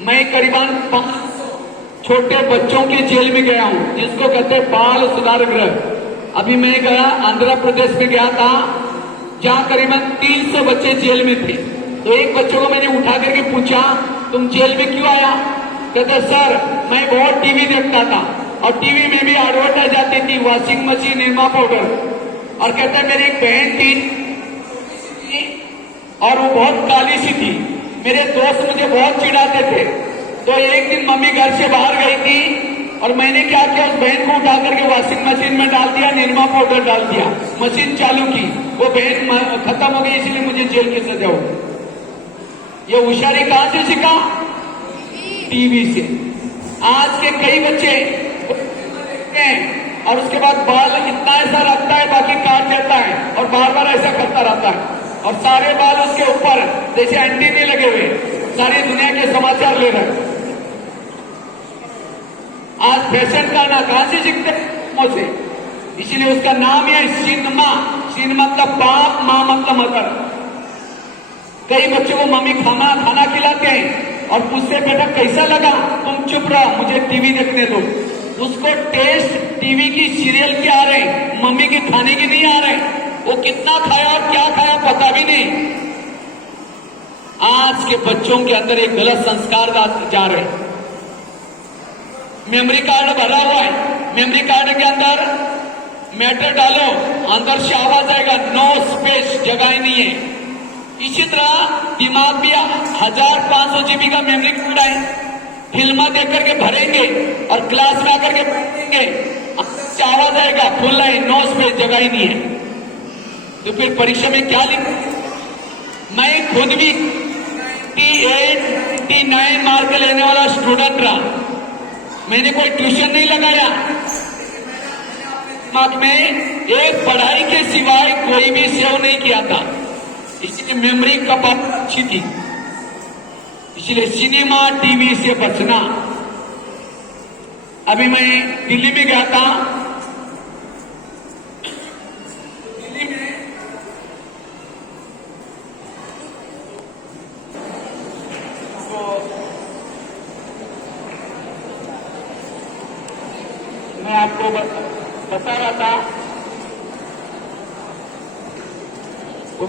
मैं करीबन 500 छोटे बच्चों के जेल में गया हूं, जिसको कहते हैं बाल सुधार गृह। अभी मैं गया आंध्र प्रदेश में गया था, जहां करीबन 300 बच्चे जेल में थे। तो एक बच्चों को मैंने उठा करके पूछा तुम जेल में क्यों आया? कहते सर मैं बहुत टीवी देखता था, और टीवी में भी एडवर्टाइज आती थी, वॉशिंग मशीन, निरमा पाउडर। और कहता मेरी एक बहन थी और वो बहुत काली सी थी, मेरे दोस्त मुझे बहुत चिढ़ाते थे। तो एक दिन मम्मी घर से बाहर गई थी, और मैंने क्या किया, उस बहन को उठा करके वॉशिंग मशीन में डाल दिया, निरमा पाउडर डाल दिया, मशीन चालू की, वो बहन खत्म हो गई, इसलिए मुझे जेल की सजा हो। ये होशियारी कहां से सीखा? टीवी से। आज के कई बच्चे देखते हैं और उसके बाद बाल इतना ऐसा रखता है, बाकी काट देता है और बार बार ऐसा करता रहता है और सारे बाल उसके ऊपर जैसे एंटीने लगे हुए, सारी दुनिया के समाचार ले रहे हैं। आज फैशन का ना कहां से सीखते हैं से, इसीलिए उसका नाम है सिनमा। सिन मतलब बाप, मां मतलब मदर। कई बच्चों को मम्मी खाना खिलाते हैं और पूछते बेटा कैसा लगा, तुम चुप रहो मुझे टीवी देखने दो। उसको टेस्ट टीवी की सीरियल के आ रहे, मम्मी के खाने के नहीं आ रहे। वो कितना खाया और क्या खाया पता भी नहीं। आज के बच्चों के अंदर एक गलत संस्कार जा रहे हैं। मेमोरी कार्ड भरा हुआ है, मेमोरी कार्ड के अंदर मैटर डालो, अंदर से आवाज आएगा, नो स्पेस, जगह ही नहीं है। इसी तरह दिमाग भी 1500 GB का मेमोरी कार्ड है, फिल्म देख करके भरेंगे और क्लास में आकर के पढ़ेंगे, आवाज आएगा फुल है, नो स्पेस, जगह ही नहीं है। तो फिर परीक्षा में क्या लिख, मैं खुद भी 98-99 मार्क लेने वाला स्टूडेंट रहा। मैंने कोई ट्यूशन नहीं लगाया, दिमाग में एक पढ़ाई के सिवाय कोई भी सेव नहीं किया था, इसलिए मेमोरी का पावर अच्छी थी। इसलिए सिनेमा टीवी से बचना। अभी मैं दिल्ली में गया था, दिल्ली में मैं आपको बता रहा था,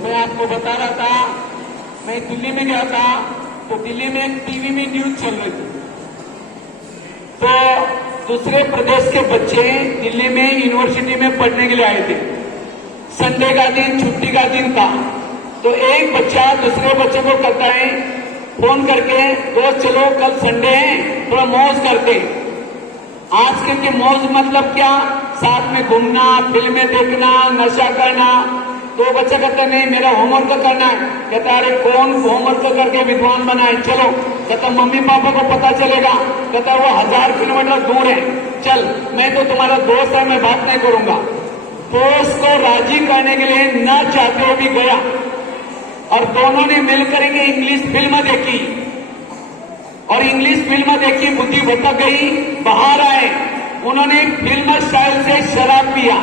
मैं आपको बता रहा था, मैं दिल्ली में गया था तो दिल्ली में एक टीवी में न्यूज चल रही थी। तो दूसरे प्रदेश के बच्चे दिल्ली में यूनिवर्सिटी में पढ़ने के लिए आए थे। संडे का दिन, छुट्टी का दिन था। तो एक बच्चा दूसरे बच्चे को कहता है फोन करके, दोस्त चलो कल संडे है, थोड़ा मौज करते। आजकल की मौज मतलब क्या, साथ में घूमना, फिल्में देखना, नशा करना। तो बच्चा कहता नहीं मेरा होमवर्क करना है। कहता अरे कौन होमवर्क करके विद्वान बनाए, चलो। कहता मम्मी पापा को पता चलेगा। कहता वो 1000 किलोमीटर दूर है, चल मैं तो तुम्हारा दोस्त है, मैं बात नहीं करूंगा। दोस्त को राजी करने के लिए न चाहते हुए भी गया और दोनों ने मिलकर इंग्लिश फिल्म देखी और इंग्लिश फिल्म देखी, बुद्धि भटक गई, बाहर आए। उन्होंने फिल्म स्टाइल से शराब पिया,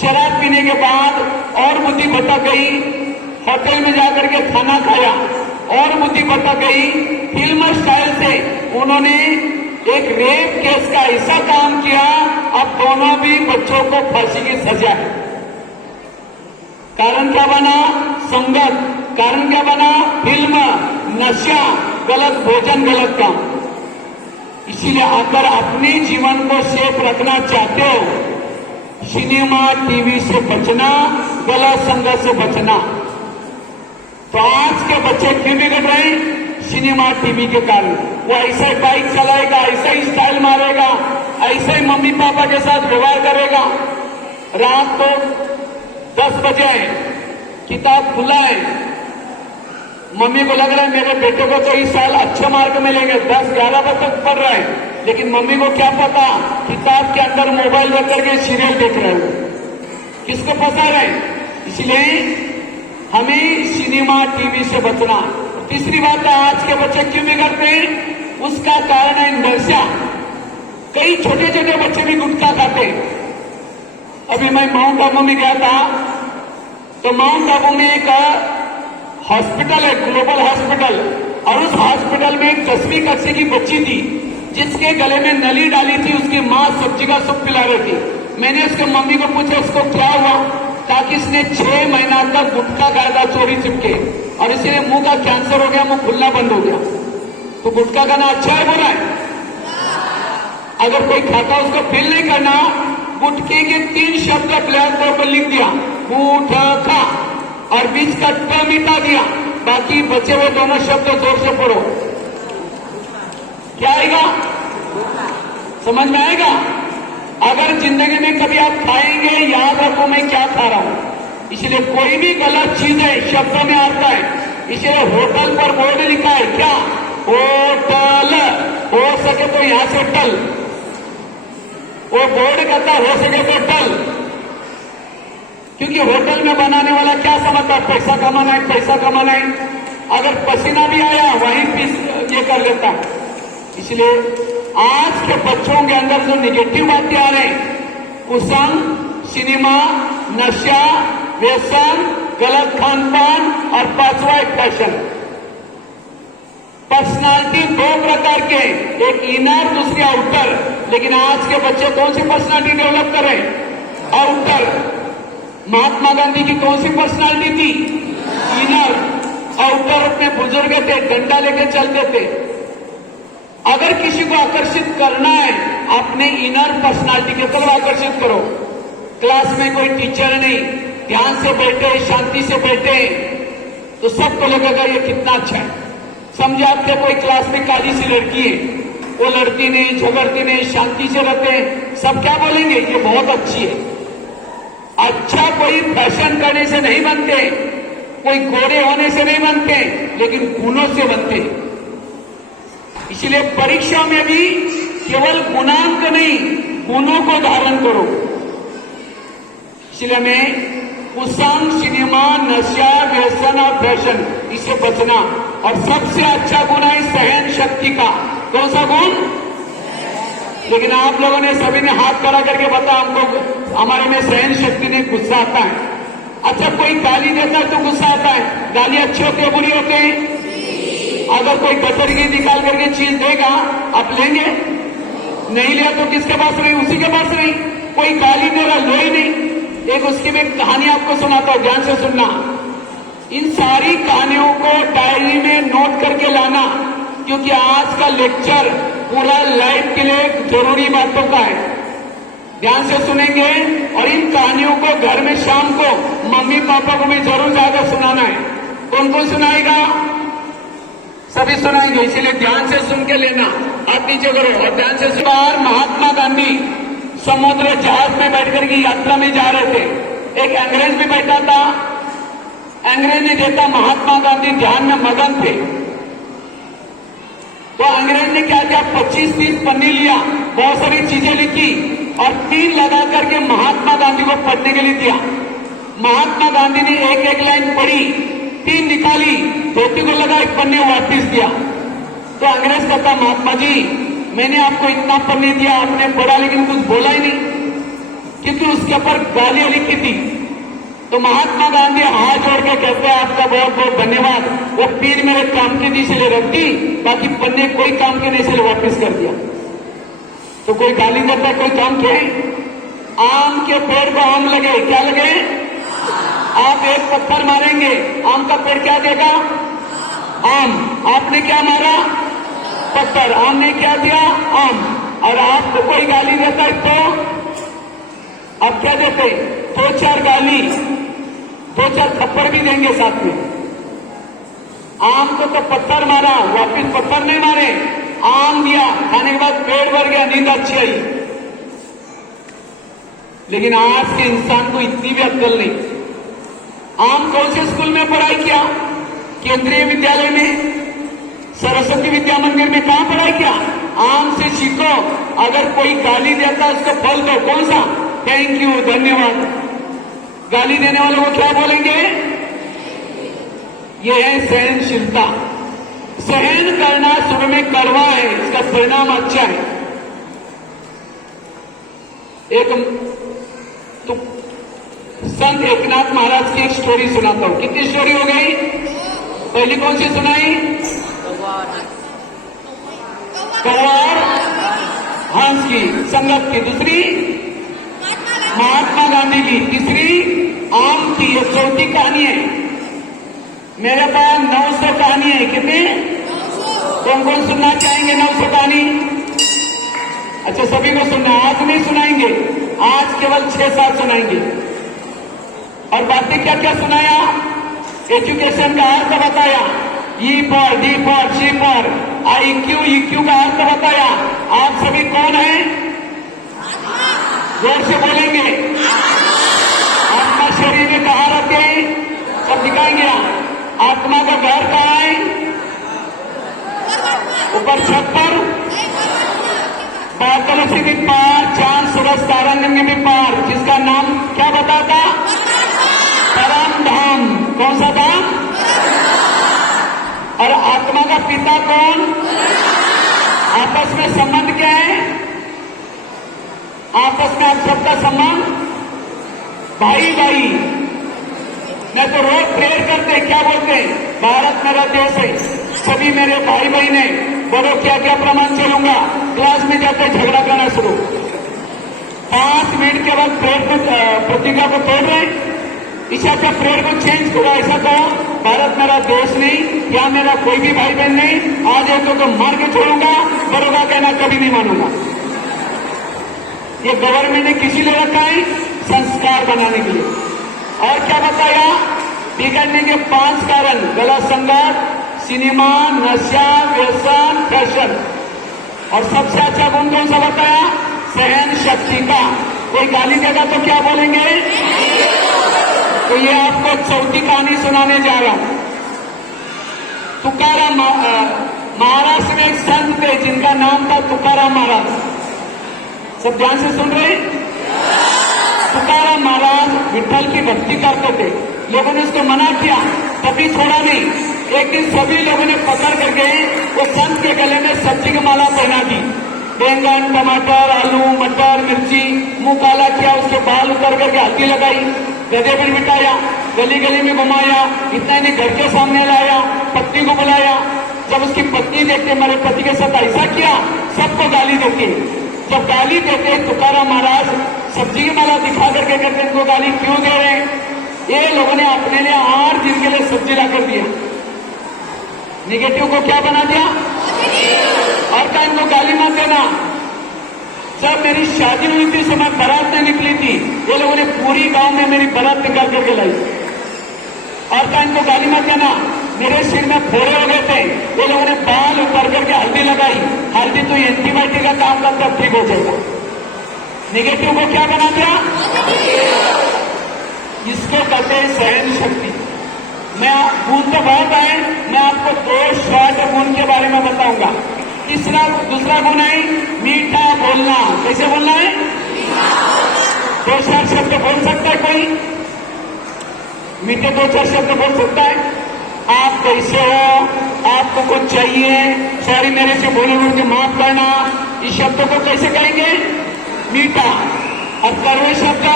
शराब पीने के बाद और बुद्धि भटक गई, होटल में जाकर के खाना खाया और बुद्धि भटक गई। फिल्म स्टाइल से उन्होंने एक रेप केस का ऐसा काम किया, अब दोनों भी बच्चों को फांसी की सजा है। कारण क्या बना, संगत। कारण क्या बना, फिल्म, नशा, गलत भोजन, गलत काम। इसीलिए अगर अपने जीवन को सेफ रखना चाहते हो, सिनेमा टीवी से बचना, गलत संगत से बचना। तो आज के बच्चे क्यों बिगड़ रहे हैं, सिनेमा टीवी के कारण। वो ऐसा ही बाइक चलाएगा, ऐसा ही स्टाइल मारेगा, ऐसे ही मम्मी पापा के साथ व्यवहार करेगा। रात को 10 बजे किताब खुला है, मम्मी को लग रहा है मेरे बेटे को तो इस साल अच्छे मार्क मिलेंगे, 10-11 बजे तक पढ़ रहे हैं। लेकिन मम्मी को क्या पता, किताब के अंदर मोबाइल रख करके सीरियल देख रहे हो, किसको फंसा रहे। इसलिए हमें सिनेमा टीवी से बचना। तीसरी बात है, आज के बच्चे क्यों बिगड़ते हैं, उसका कारण है नशा। कई छोटे छोटे बच्चे भी गुटखा खाते। अभी मैं माउंट आबू में गया था, तो माउंट आबू में एक हॉस्पिटल है, ग्लोबल हॉस्पिटल, और उस हॉस्पिटल में एक 10वीं कक्षा की बच्ची थी जिसके गले में नली डाली थी, उसकी मां सब्जी का सूप पिला रही थी। मैंने उसके मम्मी को पूछा इसको क्या हुआ, ताकि इसने 6 महीना तक गुटखा खाया था चोरी चिपके, और इसलिए मुंह का कैंसर हो गया, मुंह खुलना बंद हो गया। तो गुटखा खाना अच्छा है, बुरा है? अगर कोई खाता उसको फील नहीं करना, गुटखे के 3 शब्द ब्लैक बोर्ड पर लिख दिया, गुटखा, और बीच का ट मिटा दिया, बाकी बचे हुए दोनों शब्द जोर से पढ़ो, क्या आएगा, समझ में आएगा? अगर जिंदगी में कभी आप खाएंगे, याद रखो मैं क्या खा रहा हूं। इसलिए कोई भी गलत चीज है शब्दों में आता है। इसलिए होटल पर बोर्ड लिखा है क्या, होटल, हो सके तो यहां से टल। वो बोर्ड कहता हो सके तो टल, क्योंकि होटल में बनाने वाला क्या समझता है, पैसा कमाना है, पैसा कमाना है। अगर पसीना भी आया वहीं पीस ये कर लेता है। इसलिए आज के बच्चों के अंदर जो निगेटिव बातें आ रहे हैं, कुसंग, सिनेमा, नशा, व्यसन, गलत खान पान और पांचवा एक फैशन। पर्सनालिटी दो प्रकार के, एक इनर दूसरी आउटर। लेकिन आज के बच्चे कौन सी पर्सनालिटी डेवलप कर रहे हैं? आउटर। महात्मा गांधी की कौन सी पर्सनालिटी थी? इनर। आउटर अपने बुजुर्ग थे, डंडा लेके चलते थे। अगर किसी को आकर्षित करना है, अपने इनर पर्सनालिटी की तरफ आकर्षित करो। क्लास में कोई टीचर नहीं, ध्यान से बैठे, शांति से बैठे, तो सबको लगेगा ये कितना अच्छा है। समझे आपके कोई क्लास में काली सी लड़की है, वो लड़ती नहीं, झगड़ती नहीं, शांति से रहते हैं, सब क्या बोलेंगे? ये बहुत अच्छी है। अच्छा कोई फैशन करने से नहीं बनते, कोई गोरे होने से नहीं बनते, लेकिन गुणों से बनते। इसलिए परीक्षा में भी केवल गुणांक नहीं, गुणों को धारण करो। इसलिए मैं कुसंग, सिनेमा, नशा, व्यसन और फैशन, इसे बचना। और सबसे अच्छा गुण है सहन शक्ति का। कौन सा गुण? लेकिन आप लोगों ने सभी ने हाथ खड़ा करके बताया हमको, हमारे में सहन शक्ति नहीं, गुस्सा आता है। अच्छा कोई गाली देता है तो गुस्सा आता है। गाली अच्छे होते हैं, बुरी होते हैं? अगर कोई गटर की निकाल करके चीज देगा, आप लेंगे? नहीं लिया तो किसके पास रही? उसी के पास रही। कोई गाली दे रहा, लो ही नहीं। एक उसकी मैं कहानी आपको सुनाता हूं, ध्यान से सुनना। इन सारी कहानियों को डायरी में नोट करके लाना, क्योंकि आज का लेक्चर पूरा लाइफ के लिए जरूरी बातों का है। ध्यान से सुनेंगे और इन कहानियों को घर में शाम को मम्मी पापा को भी जरूर जाकर सुनाना है। कौन कौन सुनाएगा? सभी सुनाएंगे, इसीलिए ध्यान से सुन के लेना। हाथ नीचे करो और ध्यान से सुनो। महात्मा गांधी समुद्र जहाज में बैठकर की यात्रा में जा रहे थे। एक अंग्रेज भी बैठा था। अंग्रेज ने देखा महात्मा गांधी ध्यान में मगन थे, तो अंग्रेज ने क्या किया, 25-30 पन्ने लिया, बहुत सारी चीजें लिखी और तीर लगा करके महात्मा गांधी को पढ़ने के लिए दिया। महात्मा गांधी ने एक एक लाइन पढ़ी, तीर निकाली, धोती को लगा, एक पन्ने वापिस दिया। तो अंग्रेज कहता, महात्मा जी मैंने आपको इतना पन्ने दिया, आपने पढ़ा लेकिन कुछ बोला ही नहीं, क्योंकि उसके ऊपर गालियां लिखी थी। तो महात्मा गांधी हाथ जोड़ के कहते हैं, आपका बहुत बहुत धन्यवाद, वो पीर मेरे काम के दिशा ले रख दी, बाकी पन्ने कोई काम के नहीं से वापिस कर दिया। तो कोई गाली देता, कोई काम के? आम के पेड़ को आम लगे, क्या लगे? आप एक पत्थर मारेंगे, आम का पेड़ क्या देगा? आम। आपने क्या मारा? पत्थर। आम ने क्या दिया? आम। और आपको कोई गाली देता है तो आप क्या देते? 2-4 गाली, 2-4 थप्पड़ भी देंगे साथ में। आम को तो पत्थर मारा, वापिस पत्थर नहीं मारे, आम दिया, खाने के बाद पेट भर गया, नींद अच्छी आई। लेकिन आज के इंसान को इतनी भी अक्ल नहीं। आम कौन से स्कूल में पढ़ाई किया? केंद्रीय विद्यालय में, सरस्वती विद्या मंदिर में। कहां पढ़ाई किया? आम से सीखो। अगर कोई गाली देता उसको फल दो। कौन सा? थैंक यू, धन्यवाद। गाली देने वालों को क्या बोलेंगे? यह है सहनशीलता। सहन करना शुरू में कड़वा है, इसका परिणाम अच्छा है। एक तो संत एकनाथ महाराज की एक स्टोरी सुनाता हूं। कितनी स्टोरी हो गई? पहली कौन सी सुनाई? कौवा और हंस की, संगत की। दूसरी महात्मा गांधी की। तीसरी आम की। ये चौथी कहानी है। मेरे पास 900 कहानी है। कितने? कौन कौन सुनना चाहेंगे 900 कहानी? अच्छा सभी को सुनना। आज नहीं सुनाएंगे, आज केवल 6-7 सुनाएंगे। और बातें क्या क्या सुनाया? एजुकेशन का अर्थ बताया, E for, D for, C for, IQ, EQ का अर्थ बताया। आप सभी कौन हैं? जोर से बोलेंगे। आत्मा शरीर में कहाँ रहते हैं? और दिखाएंगे। आत्मा का घर कहाँ है? ऊपर छत पर। पाताल से भी पार, चांद सूरज तारा में भी पार, जिसका नाम क्या बताता? परम धाम। कौन सा धाम? और आत्मा का पिता कौन? आपस में संबंध क्या है? आपस में आप सबका संबंध भाई भाई। मैं तो रोज प्रेयर करते हैं, क्या बोलते हैं? भारत मेरा देश है, सभी मेरे भाई बहन है, बोलो क्या क्या प्रमाण चलूंगा। क्लास में जाते झगड़ा करना शुरू। 5 मिनट के बाद प्रेयर को प्रतिज्ञा को तोड़ रहे, इच्छा का प्रेयर को चेंज करो। ऐसा कहो, भारत मेरा देश नहीं, या मेरा कोई भी भाई बहन नहीं, आज एक तो मार के छोड़ूंगा, बरोगा कहना कभी नहीं मानूंगा। ये गवर्नमेंट ने किसी लिए रखा है? संस्कार बनाने के लिए। और क्या बताया? बिगड़ने के 5 कारण: गलत संगत, सिनेमा, नशा, व्यसन, फैशन। और सबसे अच्छा गुण कौन सा बताया? सहन शक्ति का। कोई गाली देगा तो क्या बोलेंगे? तो ये आपको चौथी कहानी सुनाने जा रहा हूं। तुकाराम महाराष्ट्र में एक संत थे जिनका नाम था तुकाराम महाराज। सब ध्यान से सुन रहे? तुकाराम महाराज विठ्ठल की भक्ति करते थे। लोगों ने उसको मना किया, तभी छोड़ा नहीं। एक दिन सभी लोगों ने पकड़ करके वो संत के गले में सब्जी की माला पहना दी। बैंगन, टमाटर, आलू, मटर, मिर्ची, मुंह काला किया, उसके बाल उतर करके हल्दी लगाई, गधे पर बिठाया, गली गली में घुमाया, इतना ही नहीं घर के सामने लाया, पत्नी को बुलाया। जब उसकी पत्नी देखते मेरे पति के साथ ऐसा किया, सबको गाली देती। जब गाली देते तुकाराम महाराज सब्जी की माला दिखा करके कहते इनको गाली क्यों दे रहे हैं? ये लोगों ने अपने लिए 8 दिन के लिए सब्जी ला कर दिया। निगेटिव को क्या बना दिया? और क्या इनको गाली मत देना। जब मेरी शादी हुई थी तो मैं बारात में निकली थी, ये लोगों ने पूरी गांव में मेरी बारात निकाल करके लाई। और क्या इनको गाली मत देना। मेरे सिर में फोड़े हो गए थे, ये लोगों ने बाल उतर करके हल्दी लगाई। हल्दी तो एंटीबायोटिक का काम करता है, ठीक हो जाएगा। निगेटिव को क्या बना दिया? इसको कहते हैं सहन शक्ति। मैं गुण तो बहुत है, मैं आपको 2 शॉर्ट गुण के बारे में बताऊंगा। दूसरा गुण है मीठा बोलना। कैसे बोलना है? 2 शॉर्ट शब्द बोल सकता है कोई? मीठे 2-4 शब्द बोल सकता है? आप कैसे हो, आपको कुछ चाहिए, सॉरी मेरे से बोले मुझे माफ करना, इस शब्दों को कैसे कहेंगे? मीठा। और कड़वे शब्द,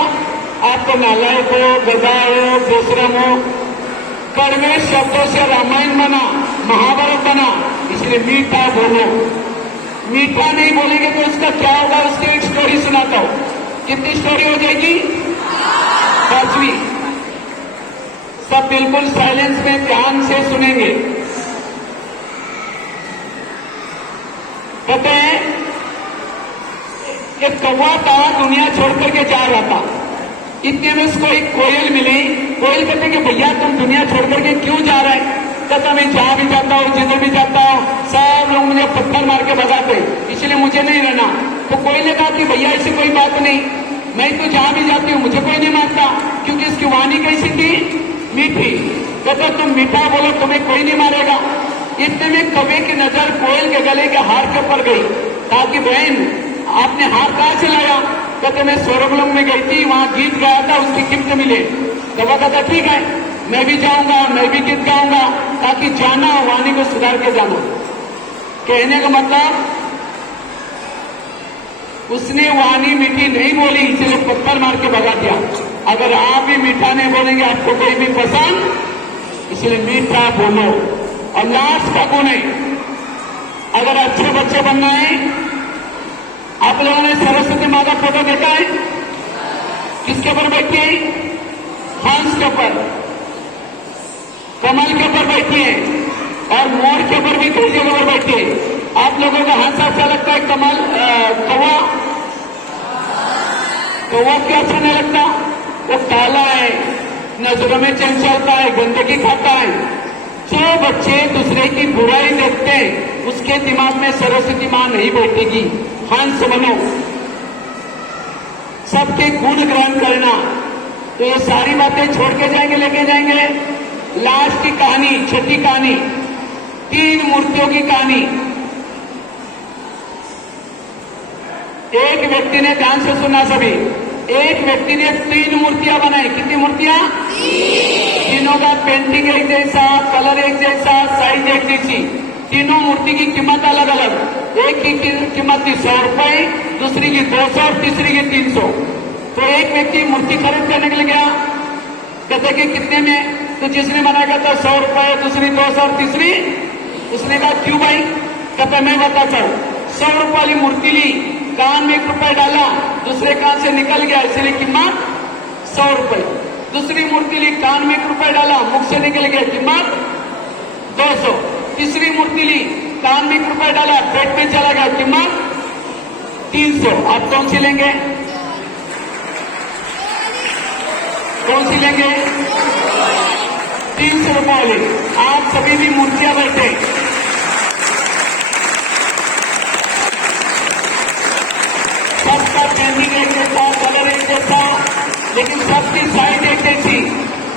आपको नालायक हो, गधा हो, बेशरम हो। कड़वे शब्दों से रामायण बना, महाभारत बना, इसलिए मीठा बोलो। मीठा नहीं बोलेंगे तो इसका क्या होगा? उसकी एक स्टोरी सुनाता हूं। कितनी स्टोरी हो जाएगी? 5वीं। सब बिल्कुल साइलेंस में ध्यान से सुनेंगे। कहते हैं एक कौवा था, दुनिया छोड़ करके जा रहा था। इतने में उसको एक कोयल मिली। कोयल कहते कि भैया तुम दुनिया छोड़ करके क्यों जा रहे हैं? कहता मैं जहां भी जाता हूं, जिधर भी जाता हूं, सब लोग मुझे पत्थर मार के भगाते, इसलिए मुझे नहीं रहना। तो कोयल ने कहा कि भैया ऐसी कोई बात नहीं, मैं तो जहां भी जाती हूं मुझे कोई नहीं मारता, क्योंकि इसकी वाणी कैसी थी? मीठी। कहता तुम मीठा बोलो, तुम्हें कोई नहीं मारेगा। इतने में कौवे की नजर कोयल के गले के हार के ऊपर गई। कहा कि बहन आपने हार कहां से लाया? कहते मैं स्वर्गलोक में गई थी, वहां गीत गाया था, उसकी गिफ्ट मिले। कौवा कहता ठीक है, मैं भी जाऊंगा, मैं भी गीत गाऊंगा, ताकि जाना वाणी को सुधार के जाना। कहने का मतलब उसने वाणी मीठी नहीं बोली, इसलिए पत्थर मार के भगा दिया। अगर आप भी मीठा नहीं बोलेंगे, आपको कोई भी पसंद, इसलिए मीठा बोलो। और लास्ट का गुण है, अगर अच्छे बच्चे बनना है, आप लोगों ने सरस्वती माँ का फोटो देखा है? किसके ऊपर बैठी है? हंस के ऊपर, कमल के ऊपर बैठी है, और मोर के ऊपर भी घोड़े के ऊपर बैठी है। आप लोगों का हंस अच्छा लगता है? कमल कौवा? कौवा क्यों अच्छा नहीं लगता? वो काला है, नजरों में चंचलता है, गंदगी खाता है। जो बच्चे दूसरे की बुराई देखते हैं, उसके दिमाग में सरस्वती मां नहीं बैठेगी। हंस बनो, सबके गुण ग्रहण करना। तो ये सारी बातें छोड़ के जाएंगे, लेके जाएंगे। लास्ट की कहानी, छठी कहानी, 3 मूर्तियों की कहानी। एक व्यक्ति ने, ध्यान से सुना सभी, एक व्यक्ति ने 3 मूर्तियां बनाई। कितनी मूर्तियां? तीनों का पेंटिंग एक जैसा, कलर एक जैसा, साइज एक जैसी। तीनों मूर्ति की कीमत अलग अलग। एक की कीमत थी 100 रुपए, दूसरी की 200 और तीसरी की 300। तो एक व्यक्ति मूर्ति खरीद करने के लिए गया, कहते कि कितने में? तो जिसने मना करता 100 रुपए, दूसरी 200 और तीसरी, उसने कहा क्यों भाई? कहता मैं बताता हूं। 100 रुपए वाली मूर्ति ली, कान में 1 रुपए डाला, दूसरे कान से निकल गया, इसलिए कीमत 100 रुपए। दूसरी मूर्ति ली, कान में 1 रुपए डाला, मुख से निकल गया, कीमत 200। तीसरी मूर्ति ली, कान में 1 रुपए डाला, पेट में चला गया, कीमत 300। आप कौन सी लेंगे? कौन सी लेंगे? 300 रुपए वाली। आप सभी भी मूर्तियां बैठे, सबका पेंटिंग एक जैसा, कलर एक जैसा, लेकिन सबकी साइज एक जैसी,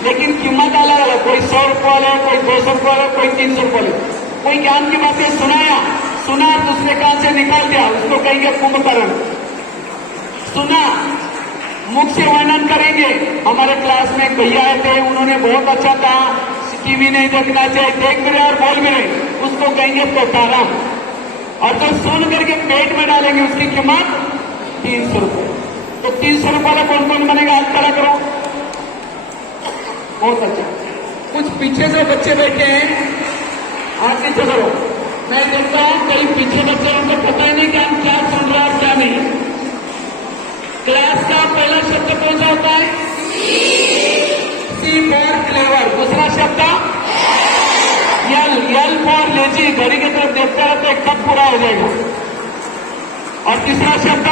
लेकिन कीमत अलग अलग। कोई 100 रुपए वाला, कोई 200 रुपए वाला, कोई 300 रुपए वाला। कोई ज्ञान की बातें सुना, दूसरे कान से निकाल दिया, उसको कहेंगे कुंभकर्ण। सुना, मुख से वर्णन करेंगे। हमारे क्लास में एक भैया आए थे, उन्होंने बहुत अच्छा कहा, टीवी नहीं देखना चाहिए, देख भी रहे और बोल भी रहे, उसको कहेंगे पोतारा। और जो सुन करके पेट में डालेंगे, उसकी कीमत 300 रुपए। तो 300 रुपए का कौन कौन बनेगा? हाथ खड़ा करो। बहुत अच्छा। कुछ पीछे से बच्चे बैठे हैं, हाथ नीचे करो। मैं देखता हूं कई पीछे बच्चे, उनको पता ही नहीं कि हम क्या सुन रहे हैं क्या नहीं। क्लास का पहला शब्द कौन सा होता है? सी फॉर क्लेवर। दूसरा शब्द यल फॉर लेजी, घड़ी की तरफ देखते रहते कब पूरा हो जाएगा। और तीसरा शब्द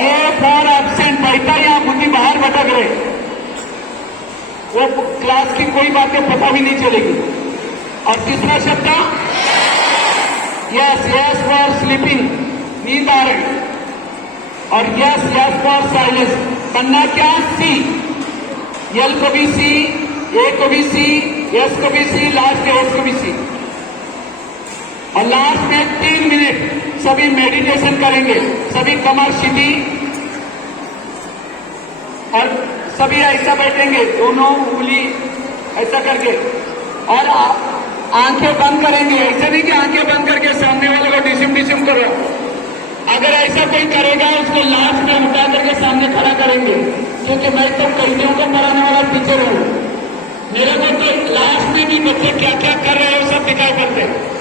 ए फॉर एब्सेंट, बैठा या बुद्धि बाहर भटक रहे, वो क्लास की कोई बातें पता भी नहीं चलेगी। और तीसरा शब्द यस फॉर स्लीपिंग, नींद आ रही। और यस फॉर साइलेंस, बनना क्या? सी। यल को भी सी, ए को भी सी, एस को भी सी, लास्ट एस को भी सी। और लास्ट में 3 मिनट सभी मेडिटेशन करेंगे, सभी कमर सीधी और सभी ऐसा बैठेंगे, दोनों उंगली ऐसा करके, और आंखें बंद करेंगे। ऐसा नहीं कि आंखें बंद करके सामने वाले को डिसिम करो। अगर ऐसा कोई करेगा, उसको लास्ट में उठा करके सामने खड़ा करेंगे, क्योंकि मैं तो कैदियों को पढ़ाने वाला टीचर हूं। मेरे को तो लास्ट में भी बच्चे क्या क्या कर रहे हैं सब दिखाई पड़ते हैं।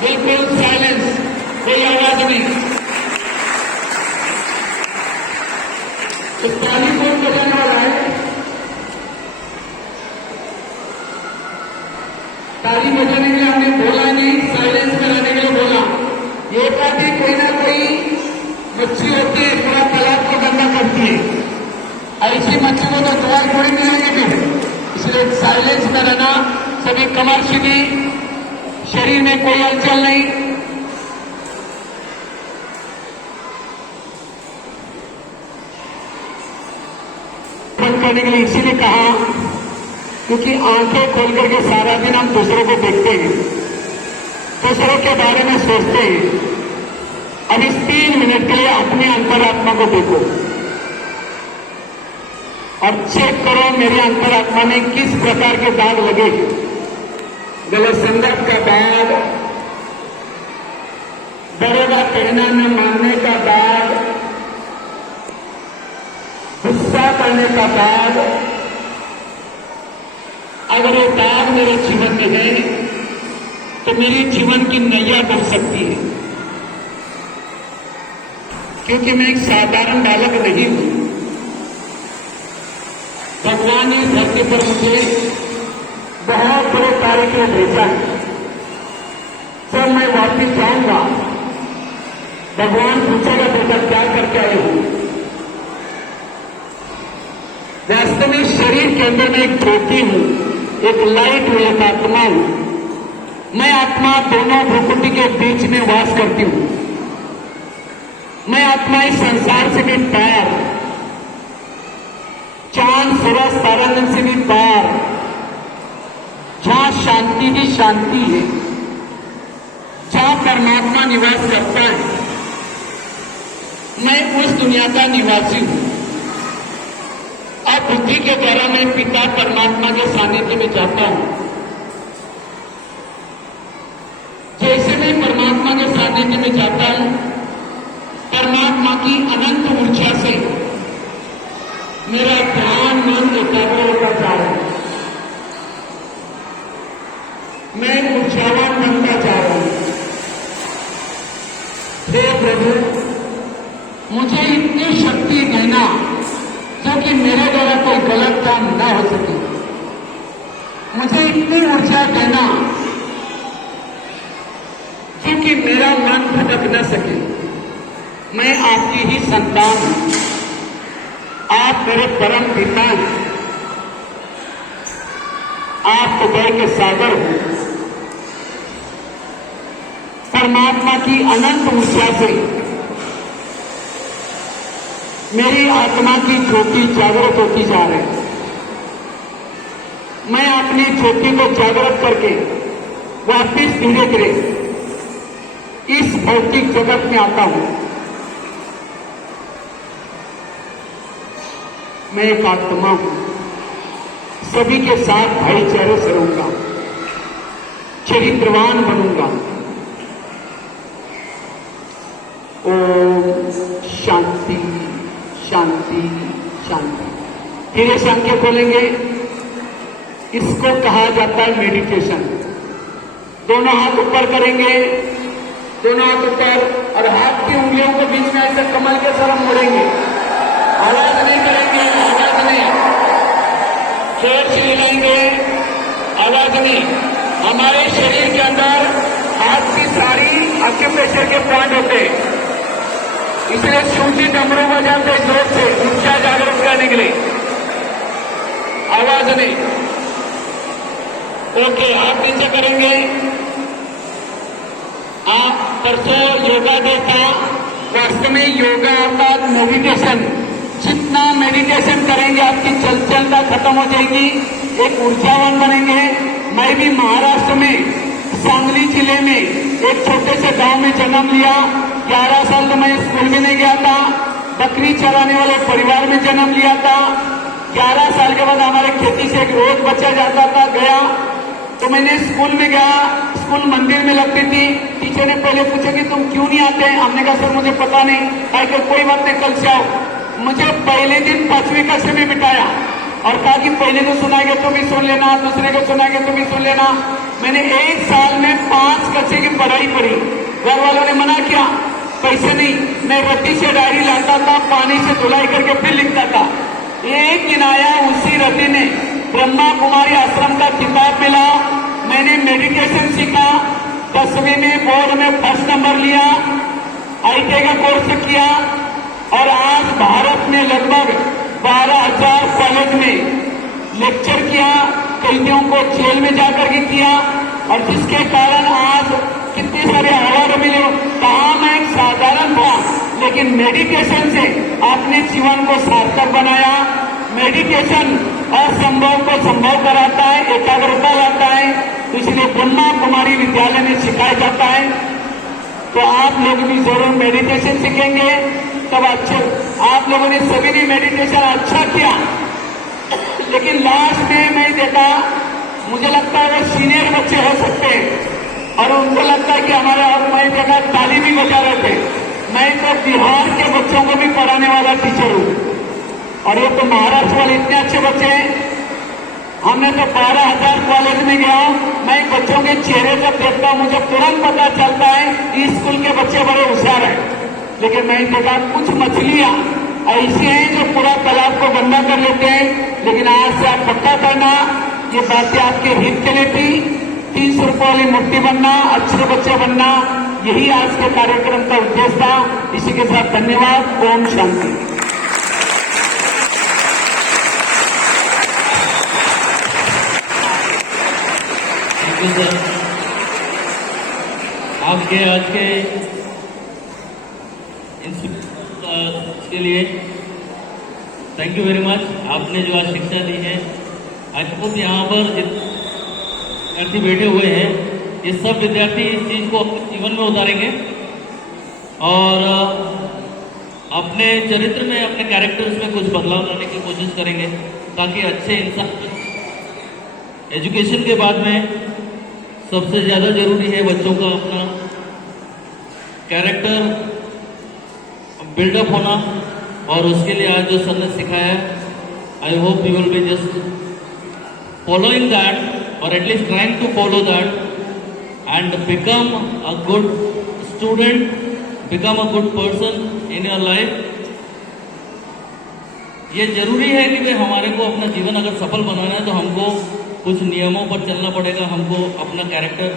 बिल्कुल साइलेंस, कोई आवाज नहीं। तो ताली कौन बजाने वाला है? ताली बजाने के लिए हमने बोला नहीं, साइलेंस में रहने के लिए बोला। ये पार्टी कोई ना कोई मच्छी होती है, पूरा तालाब को गंदा करती है। ऐसी मच्छी को तो दवाई कोई नहीं आएगी, इसलिए साइलेंस में रहना। सभी कमर सीधी, शरीर में कोई हलचल नहीं। बंद करने के लिए इसीलिए कहा, क्योंकि आंखें खोल करके सारा दिन हम दूसरों को देखते हैं, दूसरों के बारे में सोचते हैं। अब इस 3 मिनट के लिए अपने अंतरात्मा को देखो और चेक करो मेरी अंतरात्मा में किस प्रकार के दाग लगे। गलत संदर्भ का दाग, बड़ों का कहना न मानने का दाग, गुस्सा करने का दाग। अगर ये दाग मेरे जीवन में है तो मेरे जीवन की नैया डूब सकती है, क्योंकि मैं एक साधारण बालक नहीं हूं। भगवान ने धरती पर मुझे बहुत बड़े कार्य के लिए भेजा है। जब मैं वापिस जाऊंगा, भगवान पूछेगा बेटा क्या करके आए हो। वास्तव में शरीर के अंदर मैं एक ज्योति हूं, एक लाइट हूं, एक आत्मा हूं। मैं आत्मा दोनों भ्रुकुटी के बीच में वास करती हूं। मैं आत्मा इस संसार से भी पार, चांद सूरज तारागण से भी पार, जहां शांति ही शांति है, जहां परमात्मा निवास करता है, मैं उस दुनिया का निवासी हूं। अब बुद्धि के द्वारा मैं पिता परमात्मा के सानिध्य में जाता हूं। जैसे मैं परमात्मा के सानिध्य में जाता हूं, परमात्मा की अनंत ऊर्जा से मेरा ध्यान मन एकाग्र होता जा रहा है। मैं ऊर्जावान बनता जा रहा हूं। हे प्रभु, मुझे इतनी शक्ति देना जो कि मेरे द्वारा कोई गलत काम न हो सके। मुझे इतनी ऊर्जा देना जो कि मेरा मन भटक न सके। मैं आपकी ही संतान हूं। आप मेरे परम पिता हैं। आप हृदय के सागर हो। परमात्मा की अनंत ऊर्जा से मेरी आत्मा की ज्योति जागृत होती जा रही है। मैं अपनी ज्योति को जागृत करके वापिस धीरे धीरे इस भौतिक जगत में आता हूं। मैं एक आत्मा हूं। सभी के साथ भाईचारे से रहूंगा, चरित्रवान बनूंगा। ओम शांति शांति शांति। धीरे से आंखें खोलेंगे। इसको कहा जाता है मेडिटेशन। दोनों हाथ ऊपर करेंगे, दोनों हाथ ऊपर, और हाथ की उंगलियों को बीच में ऐसे कमल के तरफ मोड़ेंगे। आवाज नहीं करेंगे, आवाज नहीं। जोर से हिलाएंगे, आवाज नहीं। हमारे शरीर के अंदर हाथ की सारी एक्यूप्रेशर के पॉइंट होते हैं, इसलिए सूची डमरू बजाते जोर से ऊर्जा जागरूक करने के लिए। आवाज नहीं। ओके, आप नीचे करेंगे। आप परसों योगा देता, वास्तव में योगा अर्थात मेडिटेशन। जितना मेडिटेशन करेंगे आपकी चलचलता खत्म हो जाएगी, एक ऊर्जावान बनेंगे। मैं भी महाराष्ट्र में सांगली जिले में एक छोटे से गांव में जन्म लिया। 11 साल तो मैं स्कूल में नहीं गया था। बकरी चराने वाले परिवार में जन्म लिया था। 11 साल के बाद हमारे खेती से एक रोज बच्चा जाता था, गया तो मैंने स्कूल में गया। स्कूल मंदिर में लगती थी। टीचर ने पहले पूछा कि तुम क्यों नहीं आते? हमने कहा सर मुझे पता नहीं। कहा कोई बात नहीं, कल से आओ। मुझे पहले दिन 5वीं कक्षा में बिठाया और कहा कि पहले तो सुनाएंगे तो भी सुन लेना, दूसरे को सुनाएंगे तो भी सुन लेना। मैंने 1 साल में 5 कक्षा की पढ़ाई पढ़ी। घर वालों ने मना किया, पैसे नहीं। मैं रत्ती से डायरी लाता था, पानी से धुलाई करके फिर लिखता था। एक दिन आया, उसी रत्ती ने ब्रह्मा कुमारी आश्रम का किताब मिला। मैंने मेडिटेशन सीखा। 10वीं में बोर्ड में फर्स्ट नंबर लिया। ITI का कोर्स किया और आज भारत में लगभग 12,000 कॉलेज में लेक्चर किया। कैदियों को जेल में जाकर के किया, और जिसके कारण आज कितने सारे अवार्ड मिले। कहा मैं एक साधारण था, लेकिन मेडिटेशन से अपने जीवन को सार्थक बनाया। मेडिटेशन असंभव को संभव कराता है, एकाग्रता लाता है। तो इसलिए ब्रह्मा कुमारी विद्यालय में सिखाया जाता है। तो आप लोग भी जरूर मेडिटेशन सीखेंगे, तब अच्छे। आप लोगों ने सभी ने मेडिटेशन अच्छा किया, लेकिन लास्ट में मैं देखा, मुझे लगता है वो सीनियर बच्चे हो सकते हैं और उनको लगता है कि हमारा, और मैं देखा ताली भी बजा रहे थे। मैं तो बिहार के बच्चों को भी पढ़ाने वाला टीचर हूं, और ये तो महाराष्ट्र वाले इतने अच्छे बच्चे हैं। हमने तो 12,000 कॉलेज में गया। मैं बच्चों के चेहरे पर देखता हूं, मुझे तुरंत पता चलता है कि स्कूल के बच्चे बड़े होशियार हैं। लेकिन मैं देखा कुछ मछलियां ऐसी हैं जो पूरा तालाब को गंदा कर लेते हैं। लेकिन आज से आप पक्का करना, ये बातें आपके हित के लिए थी। 300 रुपये वाली मूर्ति बनना, अच्छे बच्चे बनना, यही आज के कार्यक्रम का उद्देश्य था। इसी के साथ धन्यवाद। ओम शांति। सर, आपके आज के के लिए थैंक यू वेरी मच। आपने जो आज शिक्षा दी है, आज खुद यहाँ पर विद्यार्थी बैठे हुए हैं, ये सब विद्यार्थी इस चीज को अपने जीवन में उतारेंगे और अपने चरित्र में, अपने कैरेक्टर्स में कुछ बदलाव लाने की कोशिश करेंगे ताकि अच्छे इंसान। एजुकेशन के बाद में सबसे ज्यादा जरूरी है बच्चों का अपना कैरेक्टर बिल्डअप होना, और उसके लिए आज जो सर ने सिखाया है, I hope you will be just following that और at least trying to follow that and become a good student, become a good person in your life. ये जरूरी है कि भाई हमारे को अपना जीवन अगर सफल बनाना है तो हमको कुछ नियमों पर चलना पड़ेगा, हमको अपना कैरेक्टर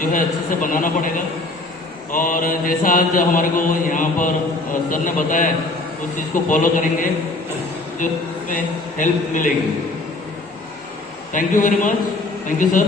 जो है अच्छे से बनाना पड़ेगा। और जैसा आज हमारे को यहाँ पर सर ने बताया उस चीज़ को फॉलो करेंगे जो इसमें हेल्प मिलेगी। Thank you very much. Thank you sir.